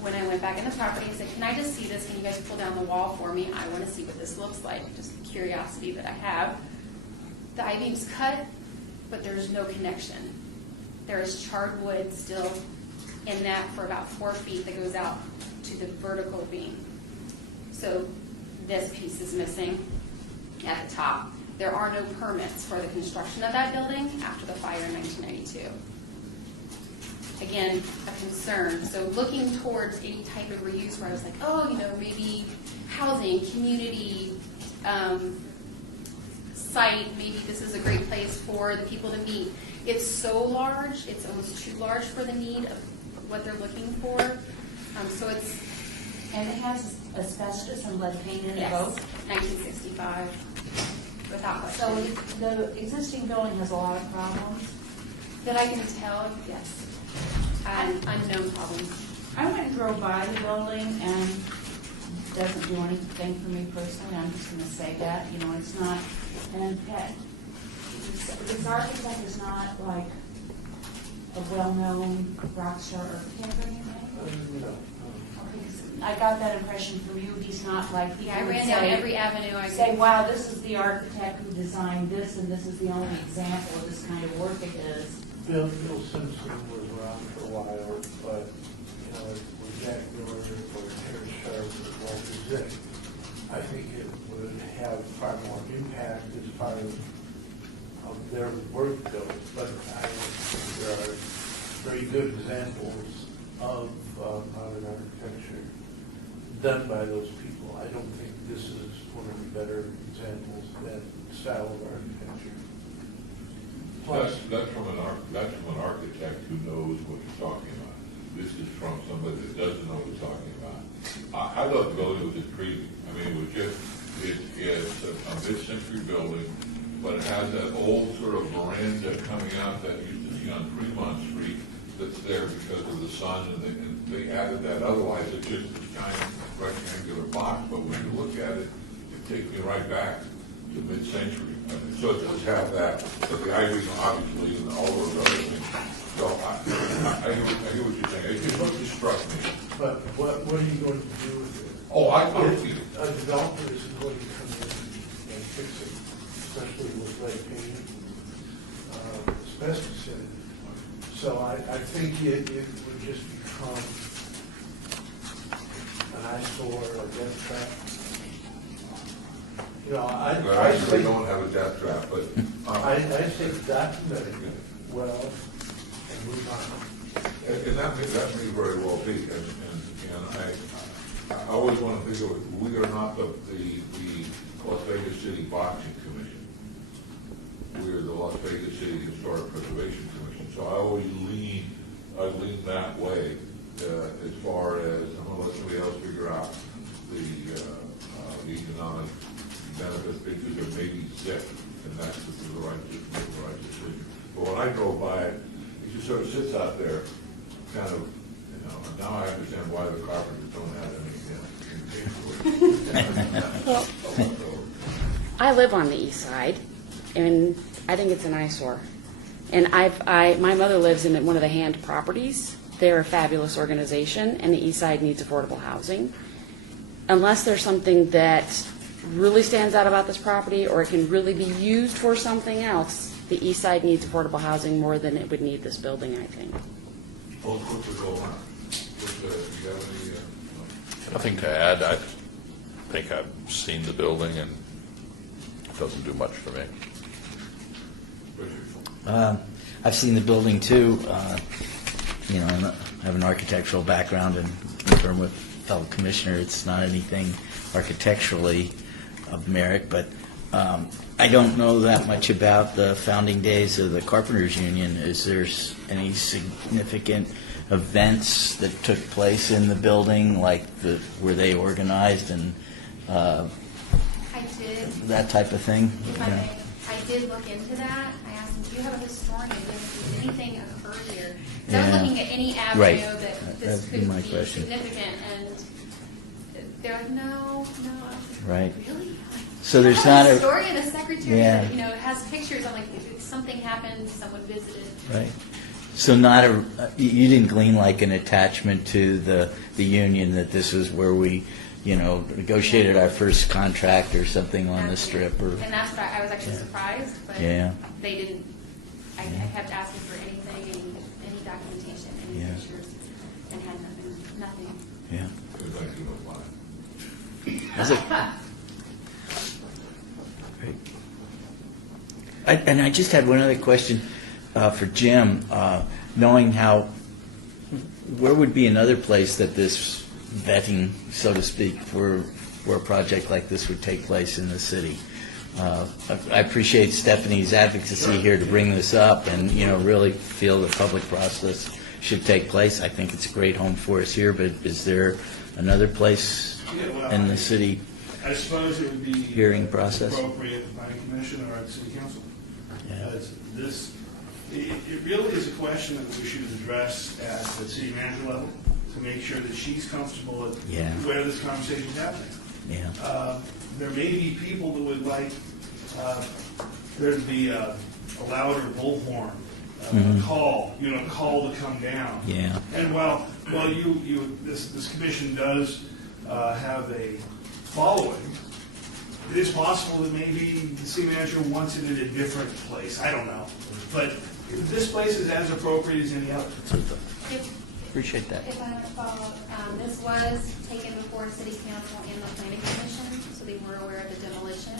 When I went back in the property and said, can I just see this? Can you guys pull down the wall for me? I want to see what this looks like, just the curiosity that I have. The I-beam's cut, but there's no connection. There is charred wood still in that for about 4 feet that goes out to the vertical beam. So this piece is missing at the top. There are no permits for the construction of that building after the fire in 1992. Again, a concern. So looking towards any type of reuse where I was like, oh, maybe housing, community site, maybe this is a great place for the people to meet. It's so large, it's almost too large for the need of what they're looking for. So it's... And it has asbestos and lead paint in it Yes, both? 1965, without So question. the existing building has a lot of problems? That I can tell, yes. Unknown problems. I went and drove by the building, and it doesn't do anything for me personally. I'm just going to say that. It's not, and this architect is not like a well-known rock star architect or anything? No. I got that impression from you. He's not like people Yeah, I would ran say, down every avenue I say, could. wow, this is the architect who designed this, and this is the only example of this kind of work it is. Bill Simpson was around for a while, but, with Jack Miller or Terry Sharp or Walter Zick, I think it would have far more impact as far as their work goes. But I think there are very good examples of modern architecture done by those people. I don't think this is one of the better examples of that style of architecture. That's from an architect who knows what you're talking about. This is from somebody that doesn't know what he's talking about. I thought the building was intriguing. I mean, it's a mid-century building, but it has that old sort of veranda coming out that you used to see on Fremont Street that's there because of the sun, and they added that. Otherwise, it's just this giant rectangular box. But when you look at it, it takes me right back to mid-century. So it does have that, but the ivy, obviously, and all those other things. So I hear what you're saying. It just struck me. But what are you going to do with it? Oh, I If see. a developer is going to come in and fix it, especially with lead paint, asbestos in it. So I think it would just become an eyesore, a death trap. I actually don't have a death trap, but I say document it well and move on. and that may very well be. And I always want to think of it. We are not the Las Vegas City Boxing Commission. We are the Las Vegas City Historic Preservation Commission. So I always lean that way as far as I'm going to let somebody else figure out the economic benefits, because there may be zip, and that's the right decision. But when I drove by it, it just sort of sits out there, kind of, and now I understand why the carpenters don't have any. I live on the east side, and I think it's an eyesore. And my mother lives in one of the Hand properties. They're a fabulous organization, and the east side needs affordable housing. Unless there's something that really stands out about this property, or it can really be used for something else, the east side needs affordable housing more than it would need this building, I think. Oh, quickly go on. Do you have any? Nothing to add. I think I've seen the building, and it doesn't do much for me. I've seen the building too. I have an architectural background and confirm with fellow commissioner it's not anything architecturally of merit, but I don't know that much about the founding days of the Carpenters Union. Is there any significant events that took place in the building, like were they organized and I did. that type of thing? If I may, I did look into that. I asked them, do you have a historian? Did anything occur here? Because I was Yeah. looking at any avenue Right. that That'd this be could my be question. significant, and they're like, no. Right. Really? So there's I have not a a historian, a secretary Yeah. that, it has pictures. I'm like, if something happened, someone visited. right. So not you didn't glean like an attachment to the union that this is where we, negotiated our first contract or something on the strip or. And that's what I was actually surprised, but Yeah. they didn't. I kept asking for anything, any documentation, any Yeah. pictures, and had nothing. Yeah. It was actually no fun. Is it? And I just had one other question for Jim. Knowing where would be another place that this vetting, so to speak, for a project like this would take place in the city? I appreciate Stephanie's advocacy here to bring this up and, really feel the public process should take place. I think it's a great home for us here, but is there another place in the city? I suppose it would be Hearing process? appropriate at the planning commission or at the city council. Yeah. It really is a question that we should address at the city manager level to make sure that she's comfortable with Yeah. where this conversation is happening. Yeah. There may be people that would like there to be a louder bullhorn, a call to come down. Yeah. And while this commission does have a following, it is possible that maybe the city manager wants it in a different place. I don't know. But this place is as appropriate as any other. Appreciate that. If I have a follow-up, this was taken before city council and the planning commission, so they were aware of the demolition.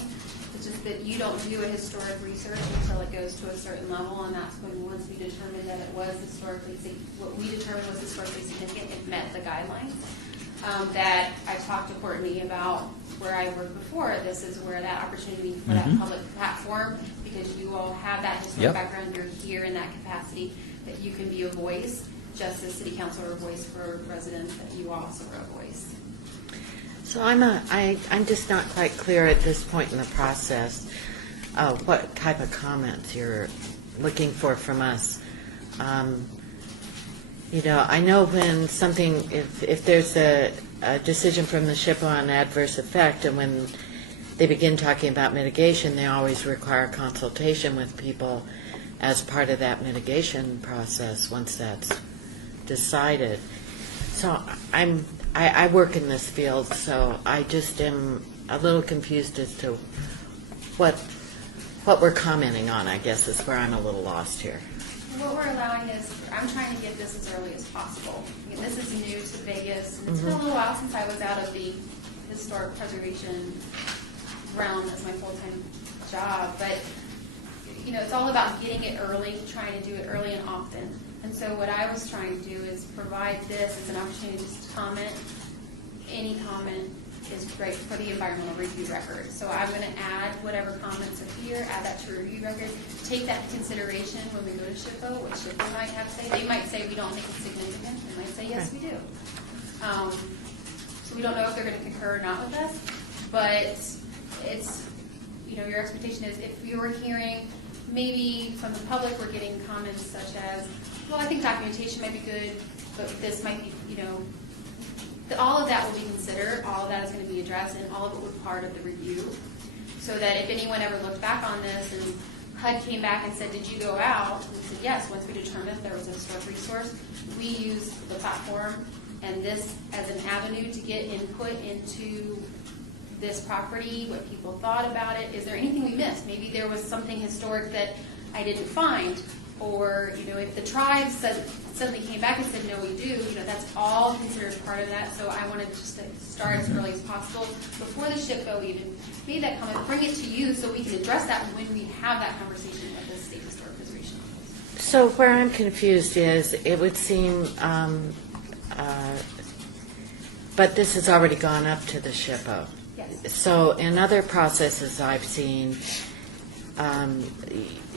It's just that you don't do a historic research until it goes to a certain level, and that's when, once we determined that it was what we determined was historically significant, it met the guidelines. That I talked to Courtney about where I worked before. This is where that opportunity for that public platform, because you all have that historic background, you're here in that capacity, that you can be a voice, just as city council are a voice for residents, that you also are a voice. So I'm just not quite clear at this point in the process what type of comments you're looking for from us. I know when something, if there's a decision from the SHPO on adverse effect, and when they begin talking about mitigation, they always require consultation with people as part of that mitigation process once that's decided. So I work in this field, so I just am a little confused as to what we're commenting on, I guess, is where I'm a little lost here. What we're allowing is, I'm trying to get this as early as possible. This is new to Vegas, and it's been a little while since I was out of the historic preservation realm as my full-time job, but it's all about getting it early, trying to do it early and often. And so what I was trying to do is provide this as an opportunity just to comment. Any comment is great for the environmental review record. So I'm going to add whatever comments appear, add that to a review record, take that into consideration when we go to SHPO, what SHPO might have to say. They might say we don't think it's significant. They might say yes, we do. So we don't know if they're going to concur or not with us, but it's, your expectation is if you were hearing maybe from the public, we're getting comments such as, well, I think documentation might be good, but this might be, all of that will be considered, all of that is going to be addressed, and all of it will be part of the review. So that if anyone ever looked back on this and HUD came back and said, did you go out? And we said, yes, once we determined there was a historic resource, we use the platform and this as an avenue to get input into this property, what people thought about it. Is there anything we missed? Maybe there was something historic that I didn't find. Or, if the tribe suddenly came back and said, no, we do, that's all considered part of that. So I wanted just to start as early as possible before the SHPO even made that comment, bring it to you so we can address that when we have that conversation with the State Historic Preservation Office. So where I'm confused is, it would seem, but this has already gone up to the SHPO. Yes. Yes. So in other processes I've seen,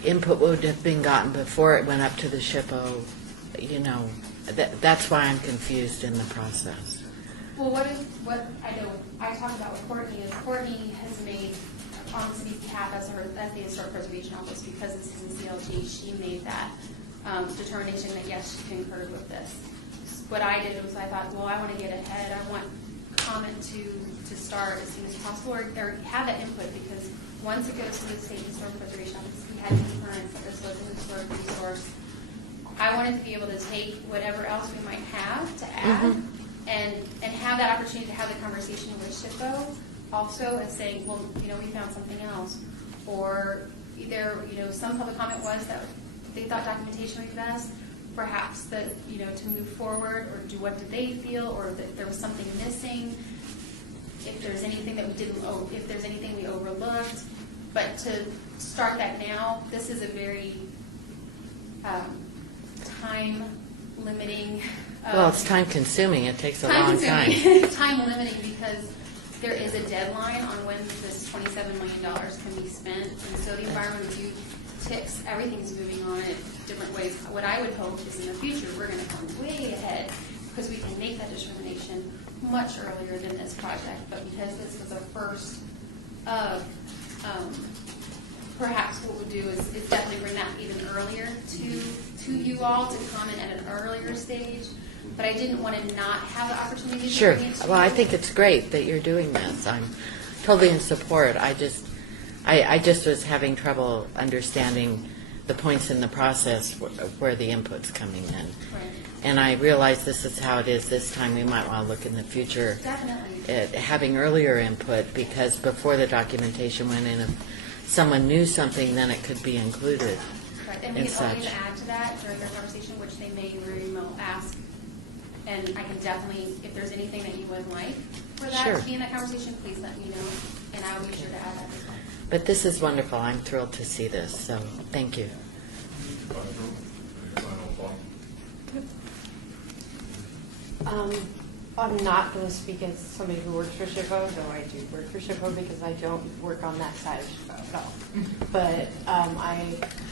input would have been gotten before it went up to the SHPO, you know, that's why I'm confused in the process. Well, what I know, I talk about with Courtney is Courtney has made, on the city's behalf as the Historic Preservation Office, because this is in CLG, she made that determination that yes, she concurred with this. What I did was I thought, well, I want to get ahead. I want comment to start as soon as possible, or have that input, because once it goes to the State Historic Preservation Office, we had concurrence that this was an historic resource. I wanted to be able to take whatever else we might have to add and have that opportunity to have the conversation with SHPO also, and saying, well, you know, we found something else. Or either, you know, some public comment was that they thought documentation would be best, perhaps that, you know, to move forward, or do what did they feel, or that there was something missing, if there's anything that we didn't, if there's anything we overlooked. But to start that now, this is a very time limiting. Well, it's time consuming. It takes a long time. Time limiting, because there is a deadline on when this $27 million can be spent. And so the environment review ticks, everything's moving on in different ways. What I would hope is in the future, we're going to come way ahead, because we can make that determination much earlier than this project. But because this was a first of, perhaps what we'll do is definitely bring that even earlier to you all to comment at an earlier stage. But I didn't want to not have the opportunity to Sure. bring it to Well, I you. think it's great that you're doing this. I'm totally in support. I just was having trouble understanding the points in the process where the input's coming in. Right. And I realize this is how it is this time. We might want to look in the future Definitely. at having earlier input, because before the documentation went in, if someone knew something, then it could be included. Right. And we and can always such. add to that during our conversation, which they may very well ask. And I can definitely, if there's anything that you would like for that Sure. to be in that conversation, please let me know, and I will be sure to add that as well. But this is wonderful. I'm thrilled to see this, so thank you. Any final thoughts? I'm not going to speak as somebody who works for SHPO, though I do work for SHPO, because I don't work on that side of SHPO at all. But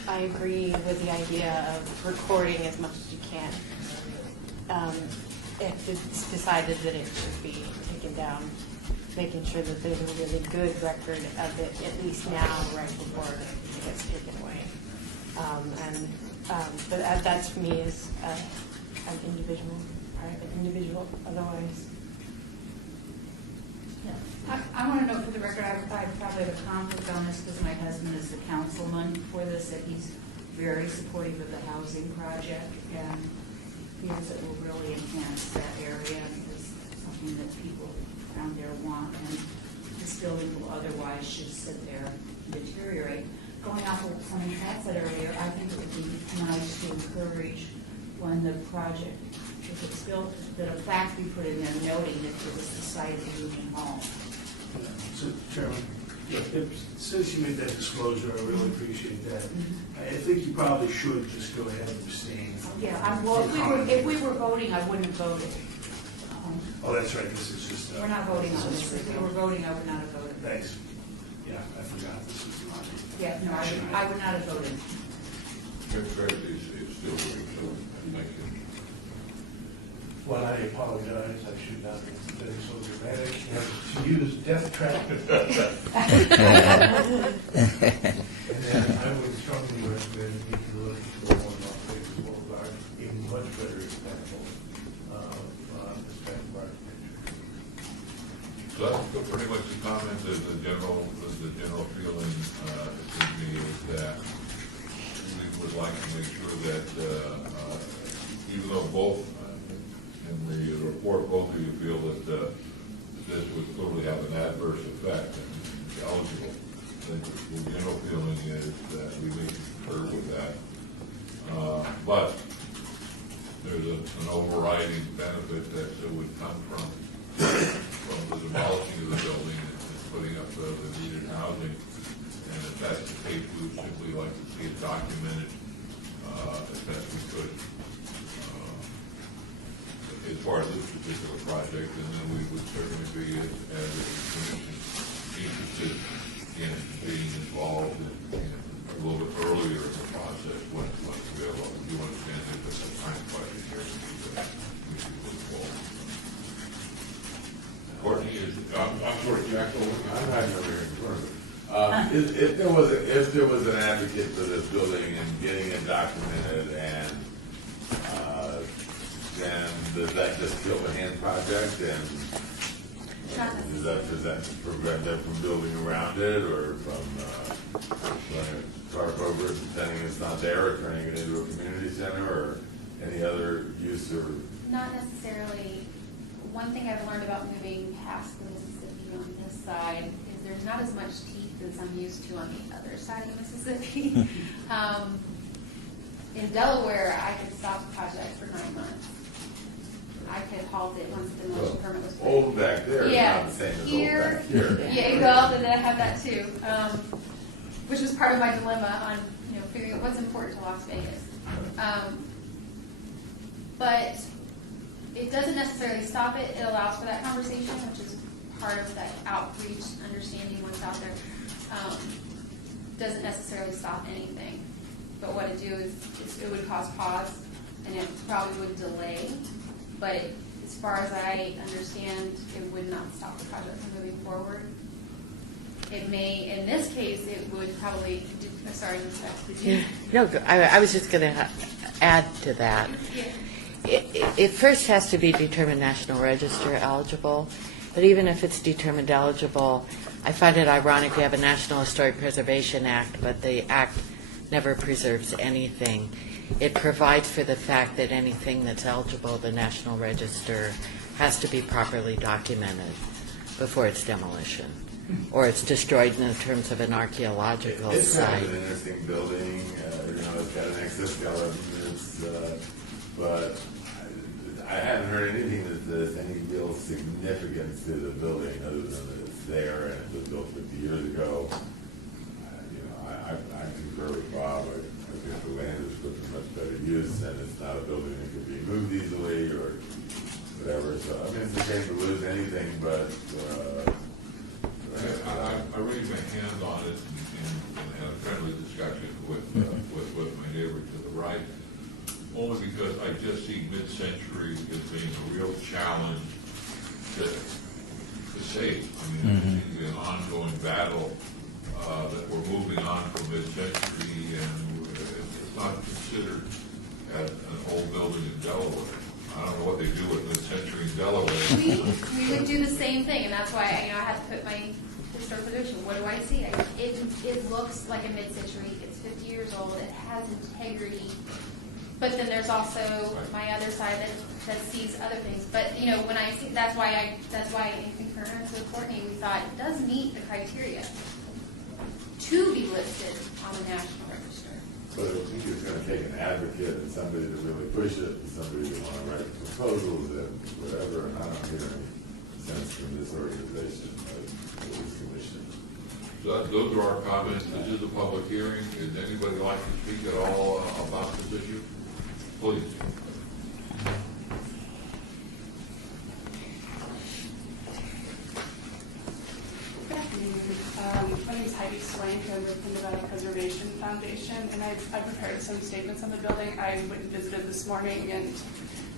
I agree with the idea of recording as much as you can. If it's decided that it should be taken down, making sure that there's a really good record of it, at least now, right before it gets taken away. But that to me is an individual, private individual, otherwise. I want to know for the record, I probably have a conflict on this because my husband is the councilman for this, that he's very supportive of the housing project, and feels it will really enhance that area, and it's something that people around there want, and this building will otherwise just sit there and deteriorate. Going off of what someone had said earlier, I think it would be nice to encourage when the project, if it's built, that a plaque be put in there noting that it was the site of the Union Hall. So, Chairman, since you made that disclosure, I really appreciate that. I think you probably should just go ahead and abstain. Yeah, well, if we were voting, I wouldn't have voted. Oh, that's right, this is just. We're not voting on this. If we were voting, I would not have voted. Thanks. Yeah, I forgot this was not. Yeah, no, I would not have voted. Jim Craig is still doing so. Thank you. Well, I apologize, I should not have been so dramatic, to use death trap. And then I would strongly recommend you to look into the one off Vegas Boulevard, a much better example of the type of architecture. So that's pretty much the comment that the general feeling to me is that we would like to make sure that even though both in the report, both of you feel that this would clearly have an adverse effect and is eligible, the general feeling is that we may concur with that. But there's an overriding benefit that would come from the demolishing of the building and putting up the needed housing. And if that's the case, we would simply like to see it documented as best we could as far as this particular project, and then we would certainly be, as a commission, interested in being involved in a little bit earlier in the process when it's available. You understand that there's a time question here we should move forward. Courtney is, I'm sorry, Jack. I'm not over here in front of it. If there was an advocate for this building and getting it documented, and then does that just kill the hand project, and does that prevent them from building around it, or from running a tarp over it, pretending it's not there, or turning it into a community center, or any other use or? Not necessarily. One thing I've learned about moving past the Mississippi on this side is there's not as much teeth as I'm used to on the other side of Mississippi. In Delaware, I could stop a project for 9 months. I could halt it once the demolition permit was put in. Old back there is Yeah. not the same as Here, old back here. yeah, well, then I have that too, which was part of my dilemma on, figuring out what's important to Las Vegas. But it doesn't necessarily stop it. It allows for that conversation, which is part of that outreach, understanding what's out there. Doesn't necessarily stop anything. But what it do is it would cause pause, and it probably would delay. But as far as I understand, it would not stop the project from moving forward. It may, in this case, it would probably, sorry, did you? No, I was just going to add to that. Yeah. It first has to be determined National Register eligible, but even if it's determined eligible, I find it ironic we have a National Historic Preservation Act, but the act never preserves anything. It provides for the fact that anything that's eligible, the National Register, has to be properly documented before its demolition, or it's destroyed in terms of an archaeological It's site. kind of an interesting building, it's got an exoskeleton, but I haven't heard anything that there's any real significance to the building other than that it's there and it was built 50 years ago. I concur with Bob. I think the land is put to much better use, and it's not a building that could be moved easily or whatever. So I mean, it's a shame to lose anything, but I raised my hand on it in a friendly discussion with my neighbor to the right, only because I just see mid-century as being a real challenge to save. I mean, it seems to be an ongoing battle that we're moving on from mid-century, and it's not considered as an old building in Delaware. I don't know what they do with mid-century in Delaware. We would do the same thing, and that's why I had to put my historic preservation. What do I see? It looks like a mid-century. It's 50 years old. It has integrity. But then there's also my other side that sees other things. But when I see, that's why in concurrence with Courtney, we thought it does meet the criteria to be listed on the National Register. but I think it's going to take an advocate and somebody to really push it, and somebody to want to write proposals and whatever. And I don't hear any sense from this organization or this commission. So those are our comments. This is a public hearing. Would anybody like to speak at all about this issue? Please. Good afternoon. My name is Heidi Swank. I'm with the Nevada Preservation Foundation, and I prepared some statements on the building. I went and visited this morning, and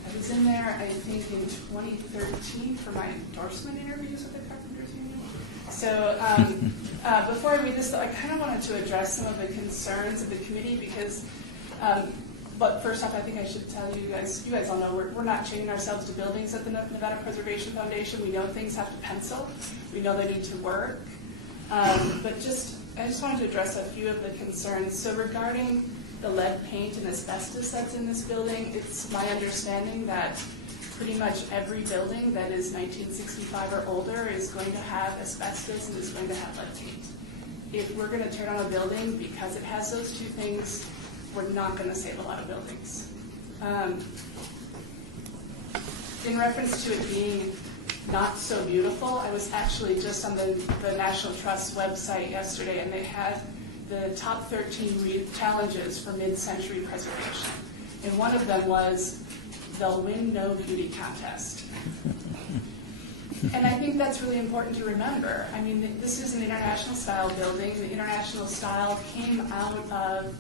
I was in there, I think, in 2013 for my endorsement interviews with the Carpenters Union. So before I read this, I kind of wanted to address some of the concerns of the committee because but first off, I think I should tell you guys all know we're not chaining ourselves to buildings at the Nevada Preservation Foundation. We know things have to pencil. We know they need to work. But I just wanted to address a few of the concerns. So regarding the lead paint and asbestos that's in this building, it's my understanding that pretty much every building that is 1965 or older is going to have asbestos and is going to have lead paint. If we're going to tear down a building because it has those two things, we're not going to save a lot of buildings. In reference to it being not so beautiful, I was actually just on the National Trust website yesterday, and they had the top 13 challenges for mid-century preservation. And one of them was, they'll win no beauty contest. And I think that's really important to remember. I mean, this is an international style building. The international style came out of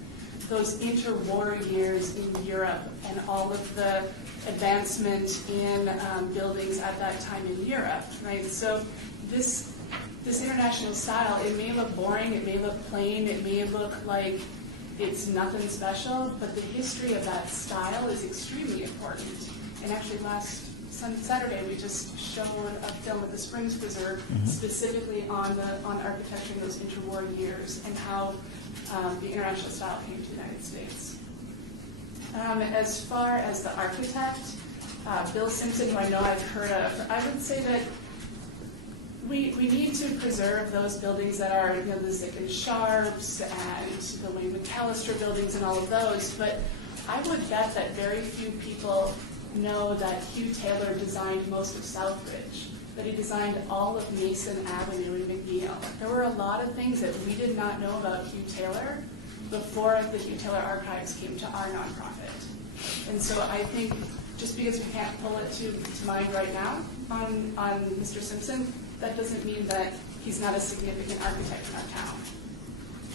those interwar years in Europe and all of the advancement in buildings at that time in Europe, right? So this international style, it may look boring, it may look plain, it may look like it's nothing special, but the history of that style is extremely important. And actually last Saturday, we just showed a film at the Springs Preserve specifically on architecture in those interwar years and how the international style came to the United States. As far as the architect, Bill Simpson, who I know I've heard of, I would say that we need to preserve those buildings that are, you know, the Zick and Sharps and the Wayne McAllister buildings and all of those, but I would bet that very few people know that Hugh Taylor designed most of Southbridge, that he designed all of Mason Avenue in McNeil. There were a lot of things that we did not know about Hugh Taylor before the Hugh Taylor Archives came to our nonprofit. And so I think just because we can't pull it to mind right now on Mr. Simpson, that doesn't mean that he's not a significant architect in our town.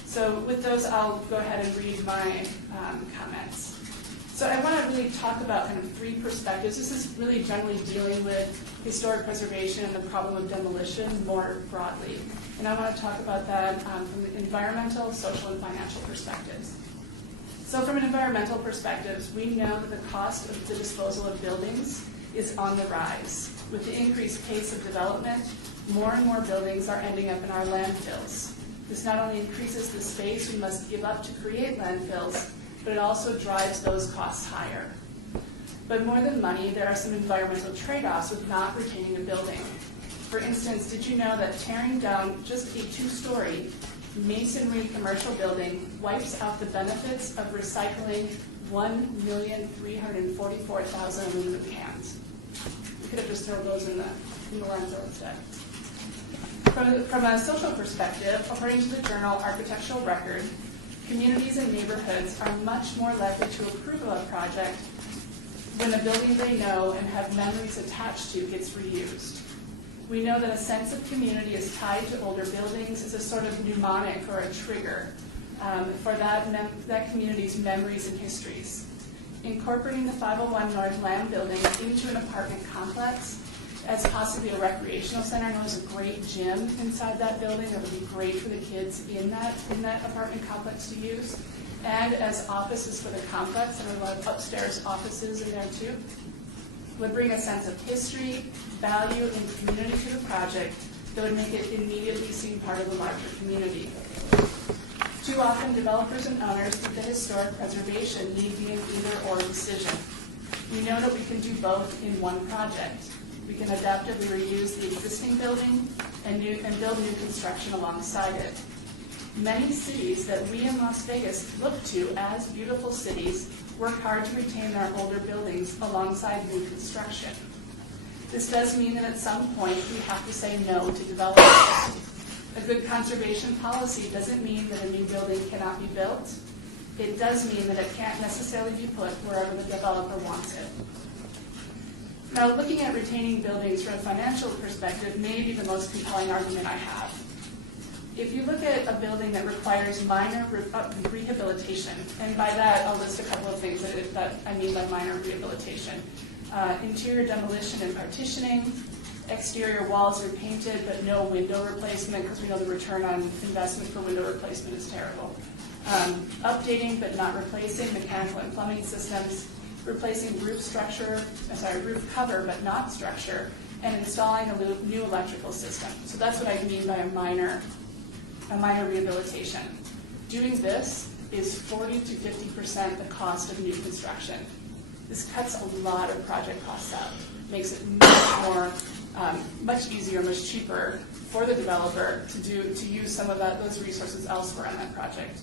So with those, I'll go ahead and read my comments. So I want to really talk about kind of three perspectives. This is really generally dealing with historic preservation and the problem of demolition more broadly. And I want to talk about that from the environmental, social, and financial perspectives. So from an environmental perspective, we know that the cost of the disposal of buildings is on the rise. With the increased pace of development, more and more buildings are ending up in our landfills. This not only increases the space we must give up to create landfills, but it also drives those costs higher. But more than money, there are some environmental trade-offs with not retaining a building. For instance, did you know that tearing down just a 2-story masonry commercial building wipes out the benefits of recycling 1,344,000 aluminum cans? We could have just thrown those in the landfill instead. From a social perspective, according to the journal Architectural Record, communities and neighborhoods are much more likely to approve of a project when a building they know and have memories attached to gets reused. We know that a sense of community is tied to older buildings as a sort of mnemonic or a trigger for that community's memories and histories. Incorporating the 501 North Lamb building into an apartment complex as possibly a recreational center. I know there's a great gym inside that building that would be great for the kids in that apartment complex to use. And as offices for the complex, and a lot of upstairs offices in there too, would bring a sense of history, value, and community to the project that would make it immediately seem part of a larger community. Too often, developers and owners think that historic preservation need be an either-or decision. We know that we can do both in one project. We can adaptively reuse the existing building and build new construction alongside it. Many cities that we in Las Vegas look to as beautiful cities work hard to retain their older buildings alongside new construction. This does mean that at some point we have to say no to development. A good conservation policy doesn't mean that a new building cannot be built. It does mean that it can't necessarily be put wherever the developer wants it. Now, looking at retaining buildings from a financial perspective may be the most compelling argument I have. If you look at a building that requires minor rehabilitation, and by that I'll list a couple of things that I mean by minor rehabilitation. Interior demolition and partitioning, exterior walls repainted but no window replacement, because we know the return on investment for window replacement is terrible. Updating but not replacing mechanical and plumbing systems, replacing roof cover but not structure, and installing a new electrical system. So that's what I mean by a minor rehabilitation. Doing this is 40 to 50% the cost of new construction. This cuts a lot of project costs out, makes it much easier, much cheaper for the developer to use some of those resources elsewhere on that project.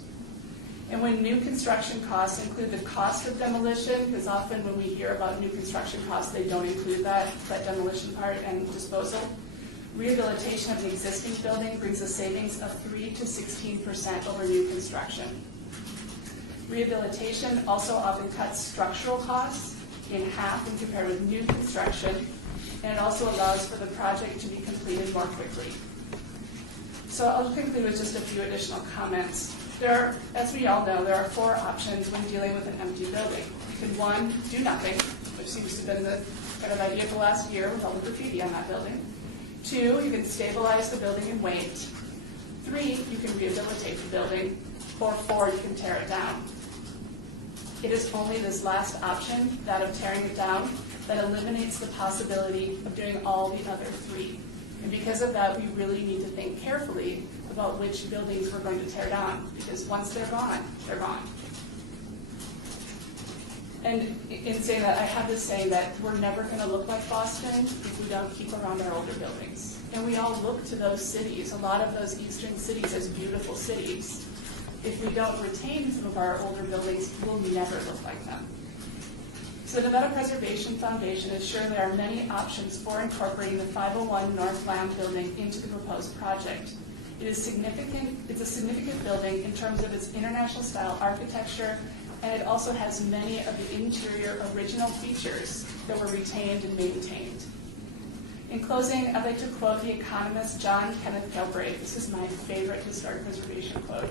And when new construction costs include the cost of demolition, because often when we hear about new construction costs, they don't include that demolition part and disposal, rehabilitation of the existing building brings a savings of 3 to 16% over new construction. Rehabilitation also often cuts structural costs in half when compared with new construction, and it also allows for the project to be completed more quickly. So I'll conclude with just a few additional comments. There are, as we all know, there are 4 options when dealing with an empty building. You can, 1, do nothing, which seems to have been the kind of idea for the last year with all the graffiti on that building. 2, you can stabilize the building and wait. 3, you can rehabilitate the building. Or 4, you can tear it down. It is only this last option, that of tearing it down, that eliminates the possibility of doing all the other 3. And because of that, we really need to think carefully about which buildings we're going to tear down, because once they're gone, they're gone. And in saying that, I have this saying that we're never going to look like Boston if we don't keep around our older buildings. And we all look to those cities, a lot of those eastern cities, as beautiful cities. If we don't retain some of our older buildings, we'll never look like them. So the Nevada Preservation Foundation is sure there are many options for incorporating the 501 North Lamb building into the proposed project. It's a significant building in terms of its international style architecture, and it also has many of the interior original features that were retained and maintained. In closing, I'd like to quote the economist John Kenneth Galbraith. This is my favorite historic preservation quote.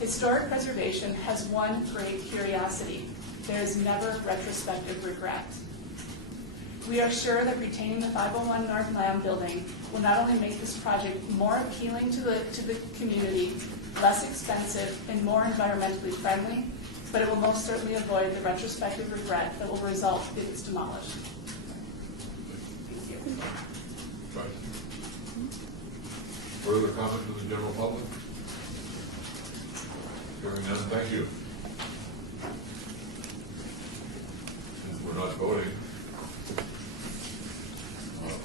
Historic preservation has one great curiosity. There is never retrospective regret. We are sure that retaining the 501 North Lamb building will not only make this project more appealing to the community, less expensive, and more environmentally friendly, but it will most certainly avoid the retrospective regret that will result if it's demolished. Thank you. Further comment from the general public? Hearing none, thank you. Since we're not voting,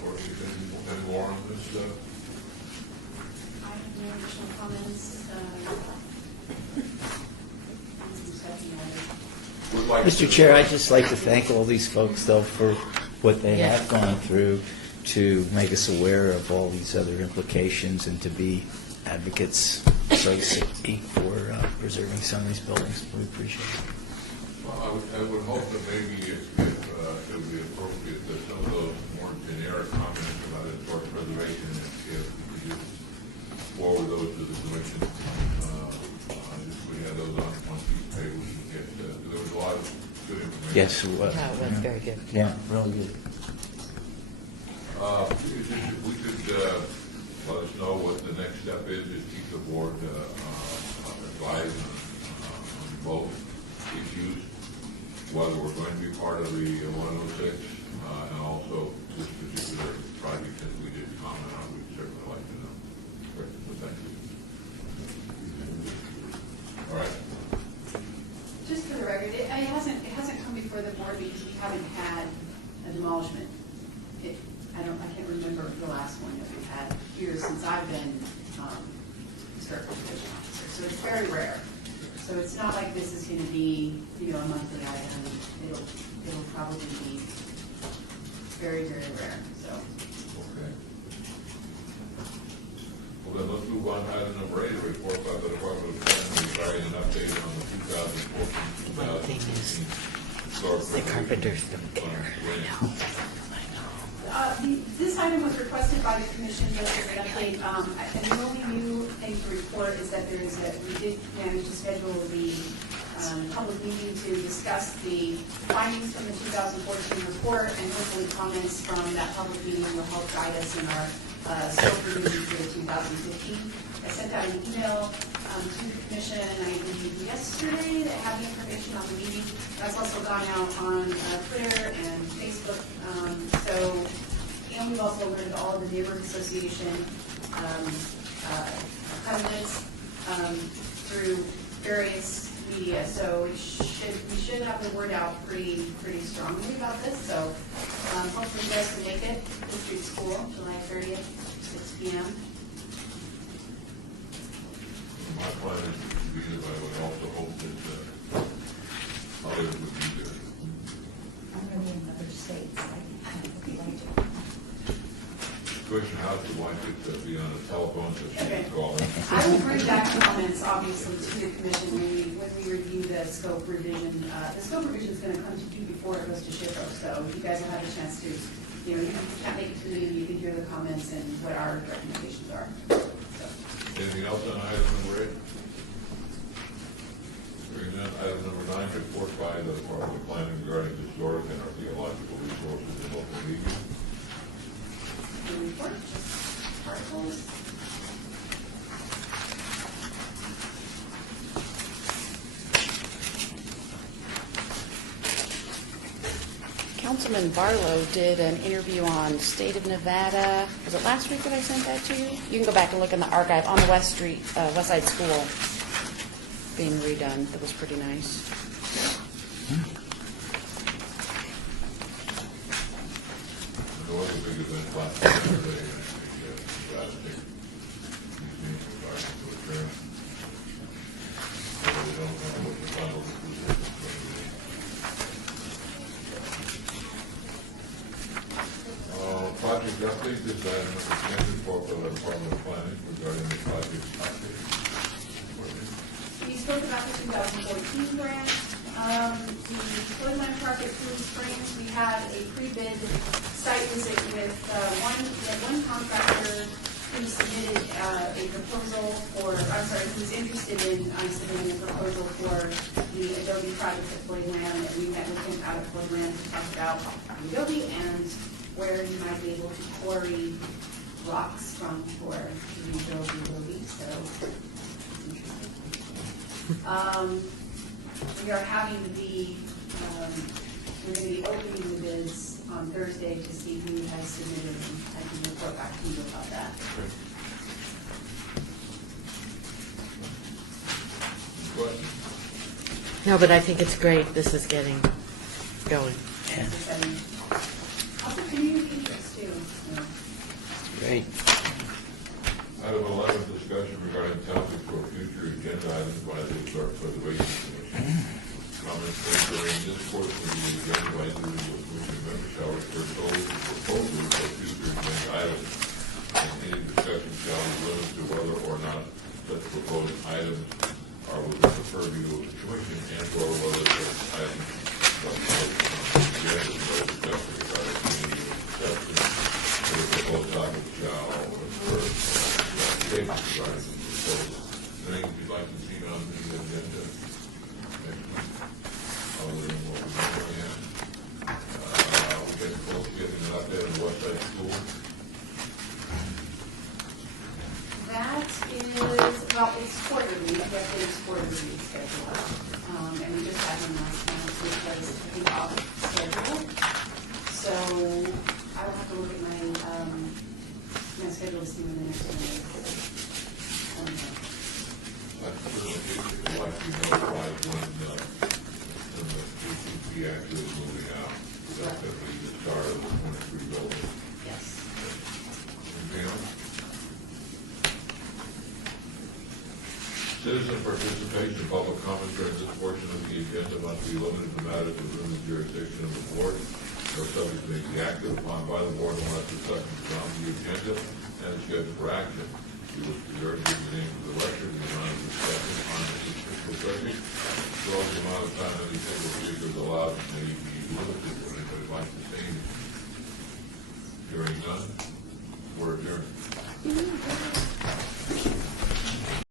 Courtney, any more on this? I have no additional comments. Mr. Chair, I'd just like to thank all these folks, though, for what they have gone through to make us aware of all these other implications and to be advocates, so to speak, for preserving some of these buildings. We appreciate it. Well, I would hope that maybe it would be appropriate that some of those more generic comments about historic preservation, if we could forward those to the commission, if we had those on one piece of paper, we could get, there was a lot of good information. Yes, it was. Yeah, it was very good. Yeah, really good. If we could let us know what the next step is keep the board advised on both issues, whether we're going to be part of the 106 and also this particular project that we did comment on. We'd certainly like to know. Great. Well, thank you. All right. Just for the record, it hasn't come before the board because we haven't had a demolishment. I can't remember the last one that we've had here since I've been historic preservation officer. So it's very rare. So it's not like this is going to be, a monthly item. It'll probably be very, very rare. So. Okay. Well, then let's move on to item number 8, a report by the Department of Planning regarding an update on the 2014-2015 The carpenters don't care. This item was requested by the commission yesterday. And the only new thing to report is that we did manage to schedule the public meeting to discuss the findings from the 2014 report, and hopefully comments from that public meeting will help guide us in our scope review for the 2015. I sent out an email to the commission, I believe yesterday, that had the information on the meeting. That's also gone out on Twitter and Facebook. And we've also alerted all of the neighborhood association covenants through various media. So we should have the word out pretty strongly about this. So hopefully you guys can make it. District School, July 30th, 6 p.m. My plan is to be there, but I would also hope that others would be there. I'm going to be in other states. Commissioner House would like it to be on a telephone so she can call in. I will bring back comments, obviously, to the commission when we review the scope revision. The scope revision is going to come to you before it goes to SHPO, so you guys will have a chance to you know, you can't make it to the meeting, you can hear the comments and what our recommendations are. So, Anything else on item number 8? Hearing none, item number 9, report by the Department of Planning regarding historic and archaeological resources in local media. the report, articles. Councilman Barlow did an interview on State of Nevada. Was it last week that I sent that to you? You can go back and look in the archive on the West Side School being redone. That was pretty nice. No other big event last Saturday. We don't know what the final decision is going to be. Project update, this item is the report by the Department of Planning regarding the project update. We spoke about the 2014 grant. The Floodland project, Cooley Springs, we had a pre-bid site visit with one contractor who submitted a proposal for, I'm sorry, who was interested in submitting a proposal for the Adobe project at Floodland, and we met with him out at Floodland to talk about Adobe and where you might be able to quarry rocks from for the Adobe. So we are having we're going to be opening the bids on Thursday to see who has submitted, and I can report back to you about that. No, but I think it's great. This is getting going. Yeah. Also, community interest too. Great. Item 11, discussion regarding topics for future agenda items by the Historic Preservation Commission. Comments made during this portion of the agenda by individual commission members shall refer solely to proposals for future agenda items. And any discussion shall be limited to whether or not such proposed items are within the purview of the commission and or whether such items shall be placed on the agenda. No discussion regarding any discussion or the proposed topic shall refer to statements regarding the proposal. Anything you'd like to see on the agenda? Other than what we normally have. We're getting close to getting an update on the West Side School. That is, well, it's quarterly, we have the quarterly schedule. And we just had one last month, which was, I think, off schedule. So I will have to look at my schedule to see when the next one is. That's certainly good. Like you notified when the ACP actually is moving out. That's going to be the start of the 23 building. Yes. Anything else? Citizen participation, public comment during this portion of the agenda must be limited to matters within the jurisdiction of the board or subject to be acted upon by the board unless the subject is on the agenda and is scheduled for action. We wish to reserve the name for the record and the amount of discussion on the particular subject. So the amount of time any single speaker is allowed may be limited. Would anybody like to